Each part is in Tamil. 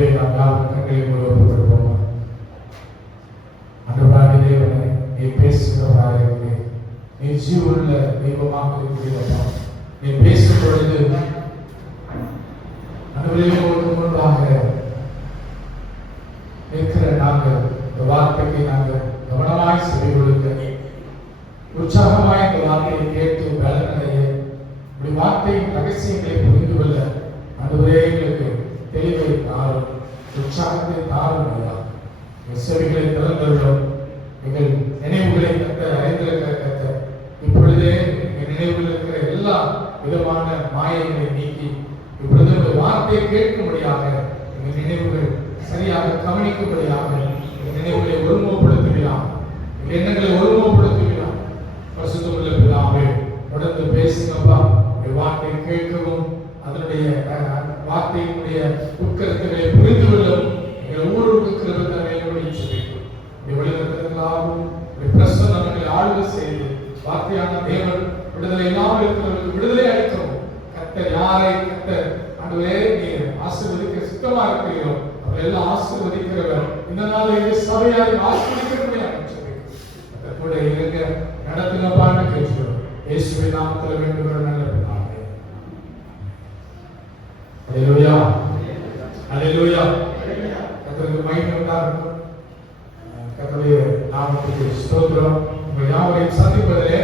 எனவே நாம் யாரும் கண்களை ஒப்புக்கொடுப்போம். அன்றாட தேவனே, நீ பேசுகிறவராக, நீ ஜீவனுள்ள தெய்வமாக இருக்கிறீரப்பா. நீ பேசும் பொழுது அனுபவம் முன்பாக இருக்கிற நாங்கள் இந்த வார்த்தைக்கு நாங்கள் கவனமாய் செவி கொடுக்க, உற்சாகமாய் இந்த வார்த்தையை கேட்டு பலனடைய, இப்படி வார்த்தையின் ரகசியங்களை புரிந்து கொள்ள அனுபவ எங்களுக்கு தெளிவை தாரும், உற்சாகத்தை தாரும். ஐயா, செவிகளை திறந்துள்ளோம். எங்கள் நினைவுகளை கத்த அறிந்திருக்கிற கத்த இப்பொழுதே எங்கள் நினைவில் இருக்கிற எல்லா விதமான மாயங்களை நீக்கி இப்பொழுது இந்த வார்த்தையை கேட்கும்படியாக எங்கள் நினைவுகள் சரியாக கவனிக்கும்படியாக எங்கள் நினைவுகளை ஒருமுகப்படுத்துகிறான், எங்கள் எண்ணங்களை ஒருமுகப்படுத்துகிறான். பரிசுத்தமுள்ள பிதாவே, தொடர்ந்து பேசுங்கப்பா. வார்த்தையை கேட்கவும் அதனுடைய வார்த்தையினுடைய உட்கருத்துக்களை புரிந்து கொள்ளவும் எங்கள் ஒவ்வொருவருக்கு கிருபை தரவேண்டும் சொல்லிக்கிறோம். வெளிநடத்தினாலும் பிரசன்னங்களை ஆழ்வு செய்து வார்த்தையான தேவன் விடுதலை இல்லாமல் இருக்கிறவர்களுக்கு விடுதலை அளிக்கவும் கர்த்தர் யாரை கர்த்தர் ஆண்டவரே நீர் ஆசீர்வதிக்க சுத்தமா இருக்கிறீரோ அவர்கள் எல்லாம் ஆசீர்வதிக்கிறவர். இந்த நாள் எங்க சபையாரை ஆசீர்வதிக்கிறபடியாக சொல்லிக்கிறோம். கூட இருங்க நடத்துங்கப்பான்னு கேட்கிறோம். இயேசுவின் நாமத்தில் வேண்டுகிற நல்ல பிதாவே. அல்லேலூயா, அல்லேலூயா. கர்த்தருக்கு மகிமை உண்டாகட்டும். கர்த்தருடைய நாமத்துக்கு ஸ்தோத்திரம். உங்கள் யாவரையும் சந்திப்பதிலே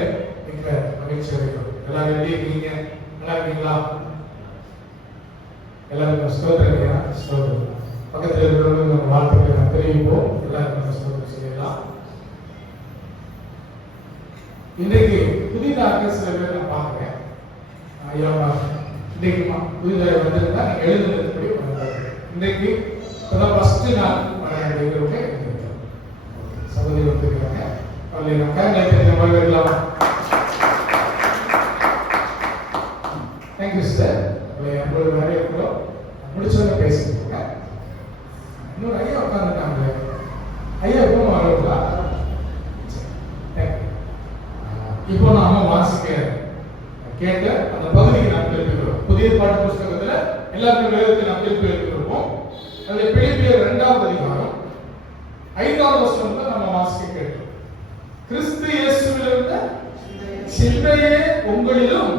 மிக்க மகிழ்ச்சி அடைகிறோம். எல்லாரும் எப்படி இருக்கீங்க? நல்லா இருக்கீங்களா? எல்லாருக்கும் ஸ்தோத்திரம். ஸ்தோத்திரம். பக்கத்தில் இருக்கிறவங்க நம்ம வாழ்த்துக்களை நான் தெரிவிப்போம். எல்லாருக்கும் நம்ம ஸ்தோத்திரம் செய்யலாம். இன்றைக்கு புதிதாக சில பேர் நான் பார்க்கிறேன். ஐயா, இன்றைக்கு புதிதாக வந்திருந்தா நீங்க எழுதுனதுபடி இன்றைக்கு ஃபர்ஸ்ட் நாள் அப்படிங்கிறவங்க சகோதரி வந்துருக்காங்க. அவர்களை நம்ம கேரளா வரவேற்கலாம். Thank you sir. நம்மளோட வரவேற்கிறோம். முடிச்சவங்க பேசிட்டு இன்னொரு ஐயா உட்காந்துருக்காங்க. ஐயா எப்போ வரவங்களா? இப்போ நாம வாசிக்க கேட்ட அந்த பகுதிக்கு நாம் திருப்பிக்கிறோம். புதிய பாட்டு புஸ்தகத்துல எல்லாருக்கும் வேதத்தை நாம் திருப்பி இருக்கிறோம். அதில் பிலிப்பியர் 2ஆம் அதிகாரம் 5ஆவது வசனத்தை நம்ம வாசிக்க கேட்டோம். கிறிஸ்து இயேசுவில் இருந்த சிந்தையே உங்களிலும்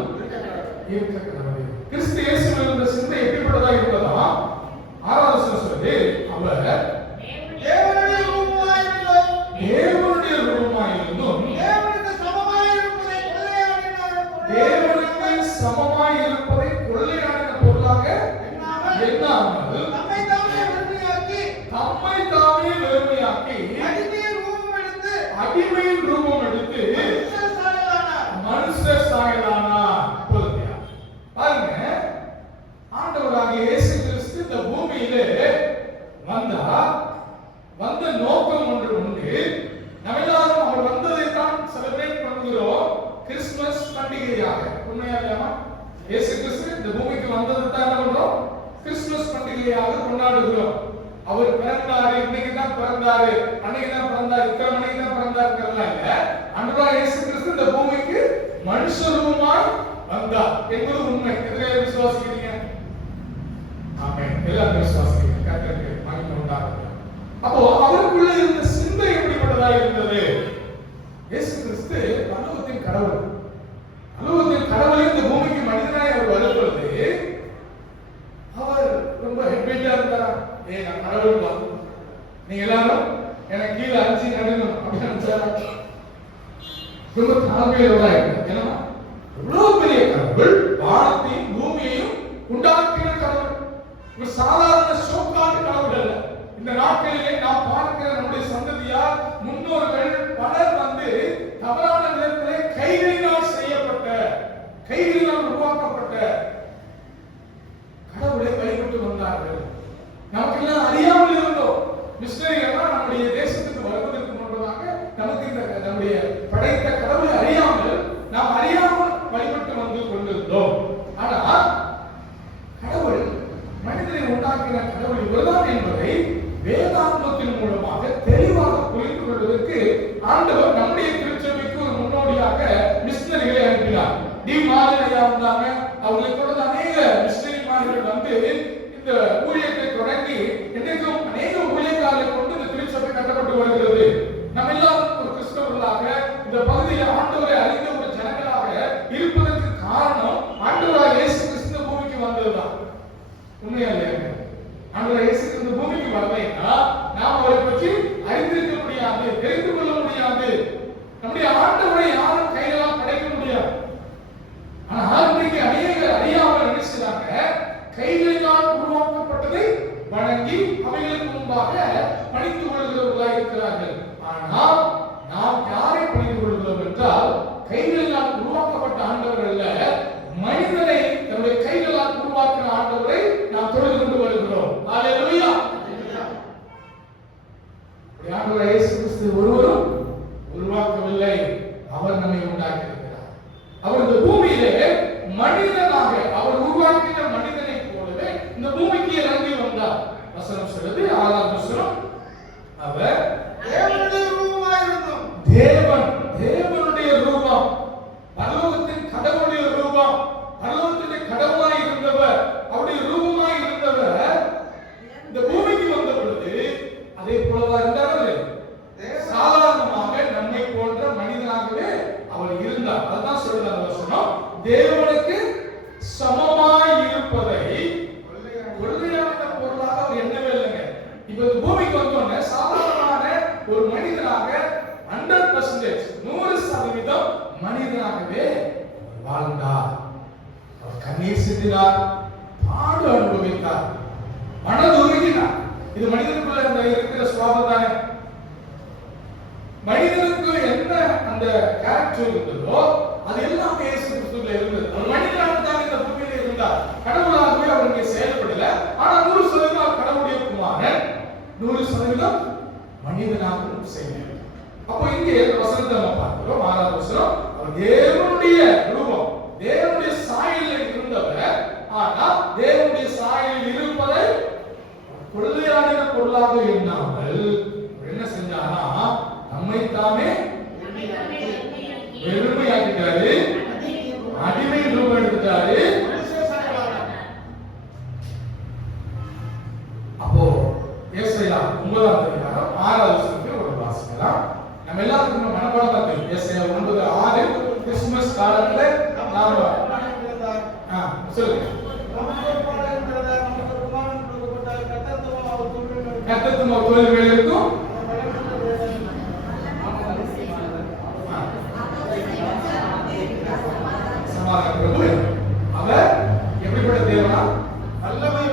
இருக்க கடவுள். கிறிஸ்து இயேசுவில் இருந்த சிந்தை எப்படிப்பட்டதா இருந்ததா? 6ஆவது வசனம் சொல்லுது, அவர் தேவனுடைய ரூபமாயிருந்தும் தேவனுக்கு சமமாய் இருப்பதை கொள்ளையாடின பொருளாக எண்ணாமல் தம்மை தாமே வெறுமையாக்கி அடிமையின் ரூபம் எடுத்து மனுஷ சாயலானார். பாருங்க, ஆண்டவராகிய இயேசு கிறிஸ்து இந்த பூமியிலே வந்த நோக்கம் ஒன்று உண்டு. நம்ம எல்லாரும் அவர் வந்ததை தான் செலிப்ரேட் பண்ணுகிறோம் கிறிஸ்துமஸ் பண்டிகையாக. உண்மையா இல்லையா? இயேசு கிறிஸ்து இந்த பூமிக்கு வந்ததை தான் என்ன பண்றோம்? கிறிஸ்துமஸ் பண்டிகையாக கொண்டாடுகிறோம். அவர் பிறந்தாரு, இன்னைக்கு தான் பிறந்தாரு, அன்னைக்கு தான் பிறந்தாரு, இத்தனை மணிக்கு தான் பிறந்தாருங்கிறதெல்லாம் இல்ல. ஆண்டவராகிய இயேசு கிறிஸ்து இந்த பூமிக்கு மனுஷ ரூபமாய் வந்தார் என்பது உண்மை. எதிரே விசுவாசிக்கிறீங்க? ஆமென். எல்லாரும் விசுவாசிக்கிறீங்க. கர்த்தருக்கு மகிமை உண்டாகட்டும். அப்போ அவருக்குள்ள இருந்த சிந்தை எப்படிப்பட்டதா இருந்தது? இயேசு கிறிஸ்து பரலோகத்தின் கடவுள். பரலோகத்தின் கடவுளை இந்த பூமிக்கு மனிதனாய் அவர் வரும்பொழுது அவர் ரொம்ப ஹெட்வெயிட்டா இருந்தாரா? நான் கடவுள் தான், நீங்க எல்லாரும் எனக்கு கீழே அரிசி நடணும் அப்படின்னு நினைச்சாரா? ரொம்ப தாழ்மையோட ஏன்னா எவ்வளவு பெரிய கடவுள், வானத்தையும் பூமியையும் உண்டாக்கின கடவுள். ஒரு சாதாரண சோக்கான கடவுள் அல்ல. இந்த நாட்களிலே நாம் பார்க்கிற நம்முடைய சந்ததியார் முன்னோர்கள் பலர் தவறான விதத்திலே கைகளினால் செய்யப்பட்ட, கைகளினால் உருவாக்கப்பட்ட கடவுளை வழிபட்டு வந்தார்கள். நமக்கெல்லாம் அறியாமல் இருந்தோம். மிஷனரிகள் நம்முடைய தேசத்துக்கு வருவதற்கு முன்பதாக நமக்கு இந்த நம்முடைய படைத்த கடவுளை நாம் அறியாமல் வழிபட்டு வந்து கொண்டிருந்தோம். ஆனா கடவுள் மனிதனை உண்டாக்கின கடவுள் இவர்தான் என்பதை வேதாந்தத்தின் மூலமாக தெளிவாக புரிந்து கொள்வதற்கு ஆண்டவர் நம்முடைய திருச்சபைக்கு ஒரு முன்னோடியாக மிஷனரிகளை அனுப்பினார். டி மாதனையா வந்தாங்க. அவர்களை தொடர்ந்து அநேக மிஷனரிமார்கள் வந்து இந்த ஊழியத்தை தொடங்கி ஆண்டவர் இயேசு இந்த பூமிக்கு வரலைன்னா நாம் அவரை பற்றி அறிந்திருக்க முடியாது, தெரிந்து கொள்ள முடியாது. நம்முடைய ஆண்டவரை யாரும் கைகளால் படைக்க முடியாது. ஆனால் இன்றைக்கு அநேகர் அறியாமல் நினைச்சாங்க, கைகளினால் உருவாக்கப்பட்டதை வணங்கி அவைகளுக்கு முன்பாக பணிந்து கொள்கிறவர்களாக இருக்கிறார்கள். ஆனால் நாம் யாரை பணிந்து கொள்கிறோம் என்றால், கைகளினால் உருவாக்கப்பட்ட ஆண்டவர் அல்ல, மனிதனை தன்னுடைய கைகளால் உருவாக்கின ஆண்டவரை நாம் தொழுது கொண்டு வருகிறோம். ஹல்லேலூயா. ஆண்டவர் இயேசு கிறிஸ்து ஒருவரும் உருவாக்கவில்லை, அவர் நம்மை உண்டாக்கி இருக்கிறார். அவர் இந்த பூமியிலே மனிதனாக, அவர் உருவாக்கின மனிதனை போலவே இந்த பூமிக்கு இறங்கி வந்தார். வசனம் சொல்லுது, 6ஆம் வசனம், அவர் தேவனுடைய ரூபமாய் இருந்தார். தேவனுடைய ரூபம், பரலோகத்தின் கடவுளுடைய ரூபம், பரலோகத்தின் கடவுளாய் இருந்தவர், அவருடைய ரூபமாய் இருந்தவர் இந்த பூமிக்கு வந்த பொழுது அதே போலவா இருந்தார். சாதாரணமாக நம்மை போன்ற மனிதனாகவே அவர் இருந்தார். அதுதான் சொல்லுது அந்த வசனம், தேவனுக்கு சமமாய் இருப்பதை கொள்ளையான பொருளாக அவர் எண்ணவே இல்லைங்க. இப்ப இந்த பூமிக்கு வந்தோடனே சாதாரணமான ஒரு மனிதனாக 100% 100% மனிதனாகவே வாழ்ந்தார். அவர் கண்ணீர் சிந்தினார், பாடு அனுபவித்தார், மனது உருகினார். இது மனிதனுக்குள்ள இருக்கிற சுபாவம் தானே. மனிதனுக்கு என்ன அந்த கேரக்டர் இருந்ததோ அது எல்லாமே இயேசு கிறிஸ்துவுல இருந்தது. அவர் மனிதனாக தான் இந்த பூமியில இருந்தார், கடவுளாகவே அவர் இங்கே செயல்படல. ஆனா 100% கடவுளுடைய குமாரன், 100% மனிதனாகவும் செயல்பட்டார். அப்போ இங்கே வசனத்தை நம்ம பார்க்கிறோம், 6ஆம் வசனம், அவர் தேவனுடைய ரூபம், தேவனுடைய சாயலில் இருந்தவர். ஆனா தேவனுடைய சாயலில் இருப்பதை கொள்ளையான பொருளாக எண்ணாமல் என்ன செஞ்சானா, நம்மை தாமே வெறுமையாக்கிட்டாரு, அடிமை ரூபம் எடுத்துட்டாரு. அப்போ ஏசாயா 9ஆம் அதிகாரம் 6ஆவது வசனத்தில் ஒரு வாசிக்கலாம். நம்ம எல்லாருக்கும் மனப்பாடமா தெரியும். ஏசாயா 9:6 கிறிஸ்துமஸ் காலத்துல நாம சொல்லுங்க, கர்த்தத்துவம் அவர் தோள்களில் இருக்கும், சமாதான பிரபு. அவர் எப்படிப்பட்ட தேவனா? வல்லமை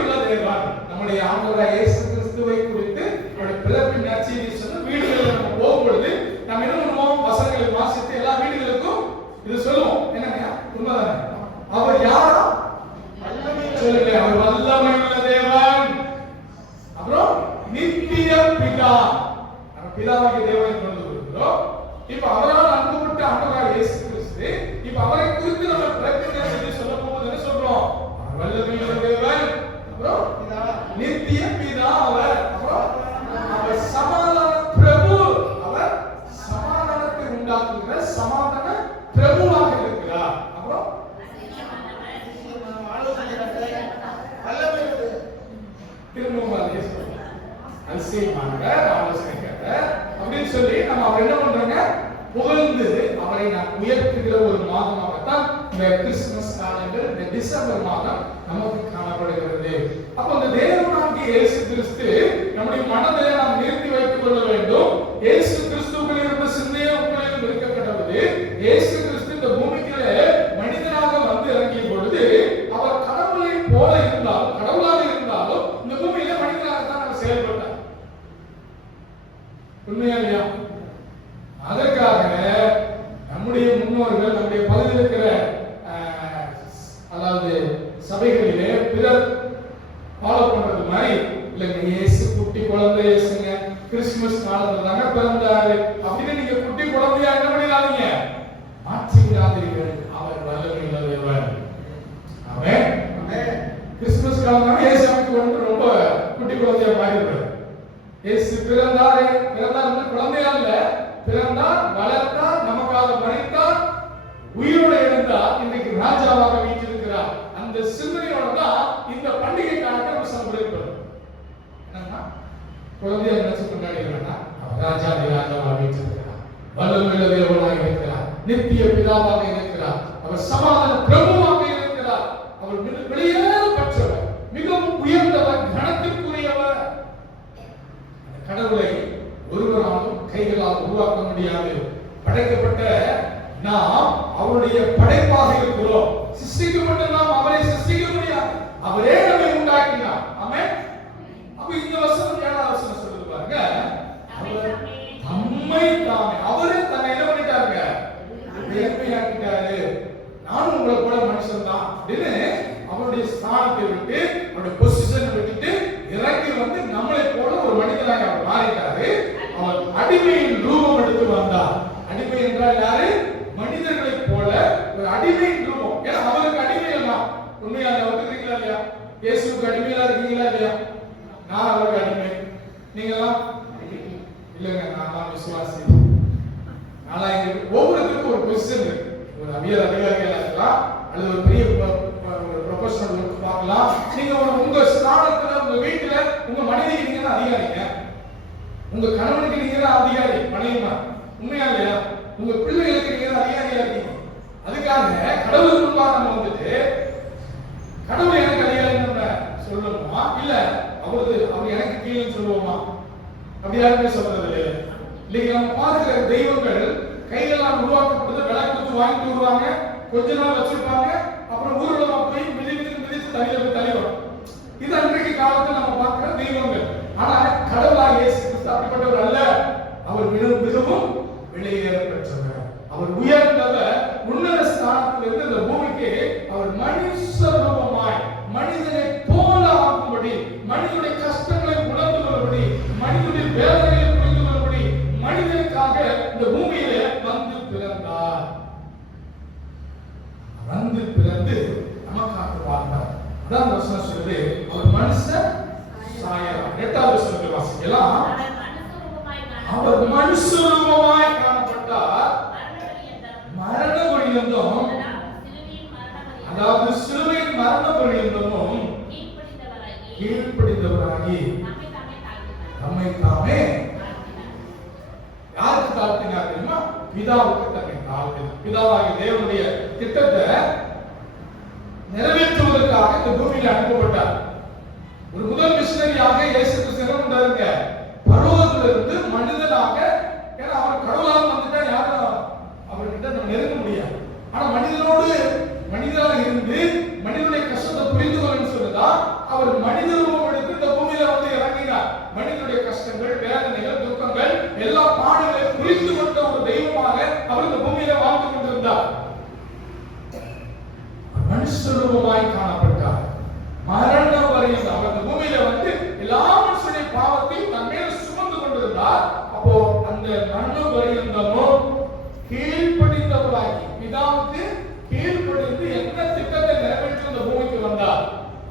உள்ள தேவன். நம்முடைய ஆண்டவராகிய இயேசு கிறிஸ்துவை குறித்து அவருடைய பிறப்பின் நற்செய்தி சொன்ன வீடுகளில் நம்ம போகும்பொழுது நம்ம என்ன பண்ணுவோம்? வசனங்களை வாசித்து எல்லா வீடுகளுக்கும் இது சொல்லுவோம். என்னங்க உண்மைதானே? அவர் யாரா? சொல்லுங்க, அவர் வல்லமை உள்ள தேவன். அப்புறம் நித்திய பிதா, நம்ம பிதாவாகிய தேவனை கொண்டு வருகிறோம். இப்ப அவரால் அனுப்பப்பட்ட ஆண்டவராகிய இயேசு கிறிஸ்து, இப்ப அவரை குறித்து நம்ம பிறப்பின் நற்செய்தி சொல்ல போகும்போது என்ன சொல்றோம்? அவர் வல்லமை உள்ள தேவன், அப்புறம் நித்திய பிதா அவர், அப்புறம் அவர் சமாதான பிரபு, அவர் சமாதானத்தை உண்டாக்குகிற சமாதான பிரபுவாக இருக்கிறார். அப்புறம் திரும்பவும் அதிசயமானவர், ஆலோசனைக்காரர் அப்படின்னு சொல்லி நம்ம அவர் என்ன பண்றாங்க? புகழ்ந்து அவரை நான் உயர்த்துகிற ஒரு மாதமாகத்தான் இந்த கிறிஸ்துமஸ் காலங்கள், இந்த டிசம்பர் மாதம் நமக்கு காணப்படுகிறது. அப்ப அந்த தேவனாகிய இயேசு கிறிஸ்து நம்முடைய மனதிலே நாம் நிறுத்தி வைத்துக் கொள்ள வேண்டும். இயேசு கிறிஸ்துவில் இருந்த சிந்தையே உங்களிலும் இருக்க கடவுது. இயேசு கிறிஸ்து இந்த பூமிக்கிலே மனிதனாக வந்து இறங்கிய பொழுது அவர் கடவுளை போல இருந்தாலும், கடவுளாக இருந்தாலும் இந்த பூமியில மனிதனாகத்தான் அவர் செயல்பட்டார். உண்மையா இல்லையா? அதற்காக நம்முடைய முன்னோர்கள் நம்முடைய பகுதியில் இருக்கிற அதாவது சபைகளிலே பிறர் ஃபாலோ பண்றது மாதிரி இல்லைங்க, இயேசு குட்டி குழந்தை இயேசுங்க, கிறிஸ்துமஸ் காலத்துல தாங்க பிறந்தாரு அப்படின்னு நீங்க குட்டி குழந்தையா என்ன பண்ணிடாதீங்க, மாற்றிவிடாதீர்கள். அவர் வல்லமை உள்ள தேவன். ஆமென். கிறிஸ்துமஸ் காலம் தான் இயேசு நமக்கு ரொம்ப குட்டி குழந்தையா மாறிடுறாரு. இயேசு பிறந்தார் குழந்தையா இல்ல, பிறந்தார், வளர்த்தார், நமக்காக மரித்தார், உயிரோடு எழுந்தார், இன்னைக்கு ராஜாவாக வீற்றிருக்கிறார். அந்த சிந்தனையோட தான் இந்த பண்டிகை காலத்தை நம்ம செலிப்ரேட் பண்றோம். என்னன்னா குழந்தையா நினைச்சு கொண்டாடுகிறோம்னா அவர் ராஜாவாக வீற்றிருக்கிறார், வல்லமையுள்ள தேவனாக இருக்கிறார், நித்திய பிதாவாக இருக்கிறார், அவர் சமாதான பிரபுவாக இருக்கிறார், அவர் வெளியேற பெற்றவர், மிகவும் உயர்ந்த கடவுளை ஒருவராலும் கைகளால் உருவாக்க முடியாது. படைக்கப்பட்ட நாம் அவருடைய படைப்பாக இருக்கிறோம். சிருஷ்டிக்கப்பட்ட நாம் அவரை சிருஷ்டிக்க முடியாது. அவரே நம்மை உண்டாக்கினார். ஆமென். அப்ப இந்த வசனம் 7வது வசனம் சொல்லுது பாருங்க. தம்மை தாமே அவரே தன்னை என்ன பண்ணிட்டாருங்க? இயற்கையாக்கிட்டாரு. நானும் உங்களை போல மனுஷன் தான் அப்படின்னு அவருடைய ஸ்தானத்தை விட்டு அவருடைய பொசிஷனை விட்டுட்டு இறங்கி வந்து நம்மளை போல ஒரு மனிதனாக அவர் மாறிட்டாரு. அவர் அடிமையின் ரூபம் எடுத்து வந்தார். அடிமை என்றால் யாரு? மனிதர்களை போல ஒரு அடிமையின் ரூபம். ஏன்னா அவருக்கு அடிமை எல்லாம் உண்மையா ஒத்துக்கிறீங்களா இல்லையா? இயேசுக்கு அடிமையா இருக்கீங்களா இல்லையா? நான் அவருக்கு அடிமை. நீங்க எல்லாம் இல்லைங்க, நான் விசுவாசி. ஆனா இங்க ஒவ்வொருத்தருக்கும் ஒரு பொசிஷன் இருக்கு. ஒரு அதிகாரிகளா இருக்கலாம், அல்லது ஒரு பெரிய ப்ரொபஷனல் ஒர்க் பார்க்கலாம். நீங்க உங்க ஸ்தானத்துல, உங்க வீட்டுல உங்க மனைவிக்கு நீங்க தான் அதிகாரிங்க. உங்க கணவனுக்கு நீங்க தான் அதிகாரி, மனைவிமா. உண்மையா இல்லையா? உங்க பிள்ளைகளுக்கு நீங்க தான் அதிகாரியா இருக்கீங்க. அதுக்காக கடவுளுக்கு முன்பாக நம்ம வந்துட்டு கடவுள் எனக்கு அதிகாரி சொல்லணுமா? இல்ல அவர் எனக்கு கீழே சொல்லுவோமா? அப்படி யாருமே சொல்றது இல்லையா? இன்னைக்கு நம்ம பார்க்கிற தெய்வங்கள் கைகளால் உருவாக்கப்பட்டது. விலை கொடுத்து வாங்கிட்டு வருவாங்க, கொஞ்ச நாள் வச்சிருப்பாங்க, அப்புறம் ஊர்வலமா போய் மிதித்து தள்ளிடும். இது அன்றைக்கு காலத்தில் நம்ம பார்க்கிற தெய்வங்கள். ஆனா கடவுளாக இயேசு கிறிஸ்து அப்படிப்பட்டவர் அல்ல. அவர் மிகவும் விலையேற பெற்றவர். அவர் உயர்ந்தவர். உன்னத ஸ்தானத்திலிருந்து இந்த பூமிக்கு அவர் மனுஷ ரூபமாய் மனிதனை போல ஆக்கும்படி, மனிதனுடைய கஷ்டங்களை உணர்ந்து கொள்ளும்படி, மனிதனுடைய வேதனைகளை புரிந்து கொள்ளும்படி மனிதனுக்காக இந்த பூமியிலே வந்து பிறந்தார். வந்து பிறந்து நமக்காக வாழ்ந்தார். அதான் வசனம் சொல்லுது, அவர் மனுஷ சாயலா. 8வது வசனத்தை வாசிக்கலாம். அவர் மனுஷ ரூபமாய் காணப்பட்டார். மரண பரியந்தம், அதாவது சிலுவையின் மரண பரியந்தமும் கீழ்ப்படிந்தவராகி நம்மை தாமே யாருக்கு தாழ்த்தினார் தெரியுமா? பிதாவுக்கு தன்னை தாழ்த்தினார். பிதாவாகிய தேவனுடைய திட்டத்தை நிறைவேற்றுவதற்காக இந்த பூமியில் அனுப்பப்பட்டார். ஒரு முதல் மிஷனரியாக இயேசு கிறிஸ்து வந்தாருங்க. பரலோகத்திலிருந்து மனிதனாக, ஏன்னா அவர் கடவுளாக வந்துட்டா யாரும் அவர்கிட்ட நம்ம நெருங்க முடியாது. ஆனா மனிதனாக இருந்து மனிதனுடைய கஷ்டத்தை புரிந்து கொள்ளணும்னு சொல்லுதா அவர் மனித ரூபம் எடுத்து இந்த பூமியில வந்து இறங்கினார். மனிதனுடைய கஷ்டங்கள், வேதனைகள், துக்கங்கள், எல்லா பாடுகளையும் புரிந்து கொண்ட ஒரு தெய்வமாக அவர் இந்த பூமியில வாழ்ந்து கொண்டிருந்தார். மனுஷ ரூபமாய் காணப்பட்டார். மரண வரையில் அவர் இந்த பூமியில வந்து எல்லா மனுஷனுடைய பாவத்தையும் தன் மேல சுமந்து கொண்டிருந்தார். அப்போ அந்த மரண வரையிலும் கீழ்ப்படிந்தவராகி, பிதாவுக்கு கீழ்ப்படிந்து என்ன திட்டத்தை நிறைவேற்றி இந்த பூமிக்கு வந்தார்.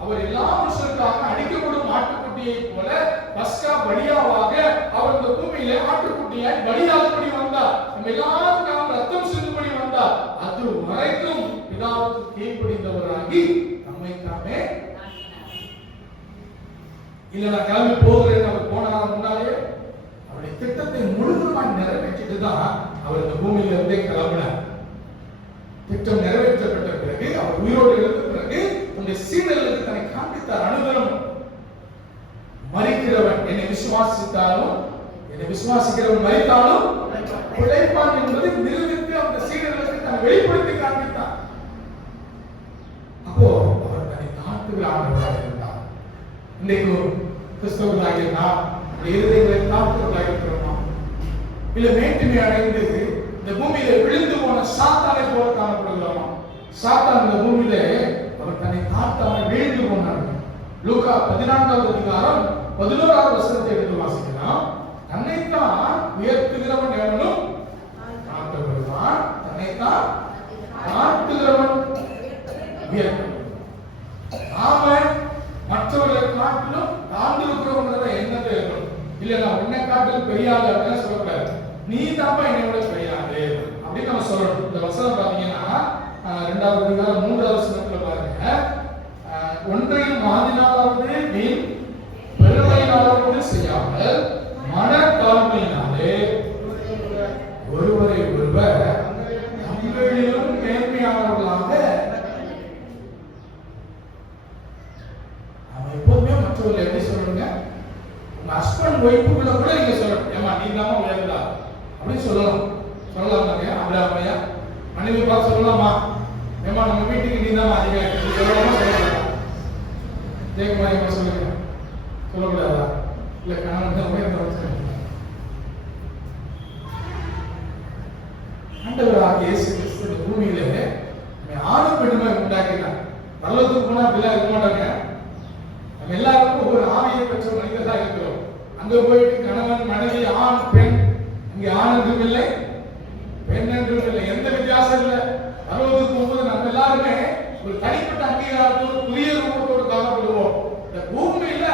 அவர் எல்லா மனுஷருக்காக அடிக்கப்படும் ஆட்டுக்குட்டியை போல பஸ்கா பலியாவாக அவர் இந்த பூமியிலே ஆட்டுக்குட்டியாய் பலியாகும்படி வந்தார். நம்ம எல்லாருக்காக ரத்தம் சிந்தும்படி வந்தார். அது வரைக்கும் பிதாவுக்கு கீழ்ப்படிந்தவராகி நம்மை தாமே இல்ல நான் கிளம்பி போகிறேன் அவர் போனார் முன்னாலே அவருடைய திட்டத்தை முழுவதுமாய் நிறைவேற்றிட்டு தான் அவர் இந்த பூமியில இருந்தே கிளம்பினார். திட்டம் நிறைவேற்றப்பட்ட பிறகு அவர் உயிரோடு இருந்த பிறகு உங்களுடைய சீடர்களுக்கு தன்னை காண்பித்தார். அனுதினம் மரிக்கிறவன் என்னை விசுவாசித்தாலும், என்னை விசுவாசிக்கிறவன் மரித்தாலும் பிழைப்பான் என்பதை நிரூபித்து அந்த சீடர்களுக்கு தன்னை வெளிப்படுத்தி காண்பித்தார். அப்போ அவர் தன்னை தாழ்த்துகிற ஆண்டவராக இருந்தார். இன்றைக்கு கிறிஸ்தவர்களாகிய நாம் இருதயங்களை தாழ்த்துவர்களாக இருக்கிறோமா? இல்ல மேட்டுமை அடைந்து இந்த பூமியில விழுந்து போன சாத்தானை போல காணப்படுகிறோமா? சாத்தான் இந்த பூமியில அவர் தன்னை தாழ்த்தாமல் வீழ்ந்து போனார். லூக்கா 14வது அதிகாரம் 11வது வசனத்தை எடுத்து வாசிக்கலாம். தன்னைத்தான் உயர்த்துகிறவன் எவனும் தாழ்த்தப்படுவான், தன்னைத்தான் தாழ்த்துகிறவன் உயர்த்தப்படுவான். நாம மற்றவர்களை காட்டிலும் தாழ்ந்திருக்கிறவங்க என்னது இருக்கணும்? இல்ல நான் உன்னை காட்டிலும் பெரிய ஆளு அப்படின்னு சொல்லக்கூடாது. நீ தாப்பா என்னோட பெரியாது அப்படின்னு நம்ம சொல்லணும். இந்த வசனம் பாத்தீங்கன்னா 2வது அதிகாரம் 3வது வசனத்துல பாருங்க, ஒன்றையும் மாதினாலாவது வீண் பெருமையினாலாவது செய்யாமல் மனத்தாழ்மையினாலே ஒருவரை ஒருவர் தங்களிலும் மேன்மையானவர்களாக. நம்ம எப்போதுமே மற்றவர்கள் எப்படி சொல்லணுங்க? ஹஸ்பண்ட் ஒய்ஃபுக்குள்ள கூட நீங்க சொல்லணும், ஏமா நீ தான் உயர்ந்தா அப்படின்னு சொல்லலாம். சொல்லலாம் தானே? அப்படியா மனைவி பார்த்து சொல்லலாமா, ஏமா நம்ம வீட்டுக்கு நீ தான் அதிகாரி சொல்லலாமா? சொல்லலாம். ஜெயக்குமாரி சொல்லுங்க, சொல்லக்கூடாதா? இல்ல கணவன் தான் உயர்ந்த ஆண்டவராக இயேசு கிறிஸ்து இந்த பூமியிலே ஆணும் பெண்ணுமே உண்டாக்கினார். பரலோகத்துக்கு போனா அப்படிலாம் இருக்க மாட்டாங்க. நம்ம எல்லாருக்கும் ஒரு ஆவியை பெற்ற மனிதர் தான் இருக்கிறோம். அங்க போயிட்டு கணவன் மனைவி ஆண் பெண், இங்க ஆண் என்றும் இல்லை பெண் என்றும் இல்லை, எந்த வித்தியாசம் இல்லை. பரலோகத்துக்கு போகும்போது நம்ம எல்லாருமே ஒரு தனிப்பட்ட அங்கீகாரத்தோடு புதிய ரூபத்தோடு காணப்படுவோம். இந்த பூமியில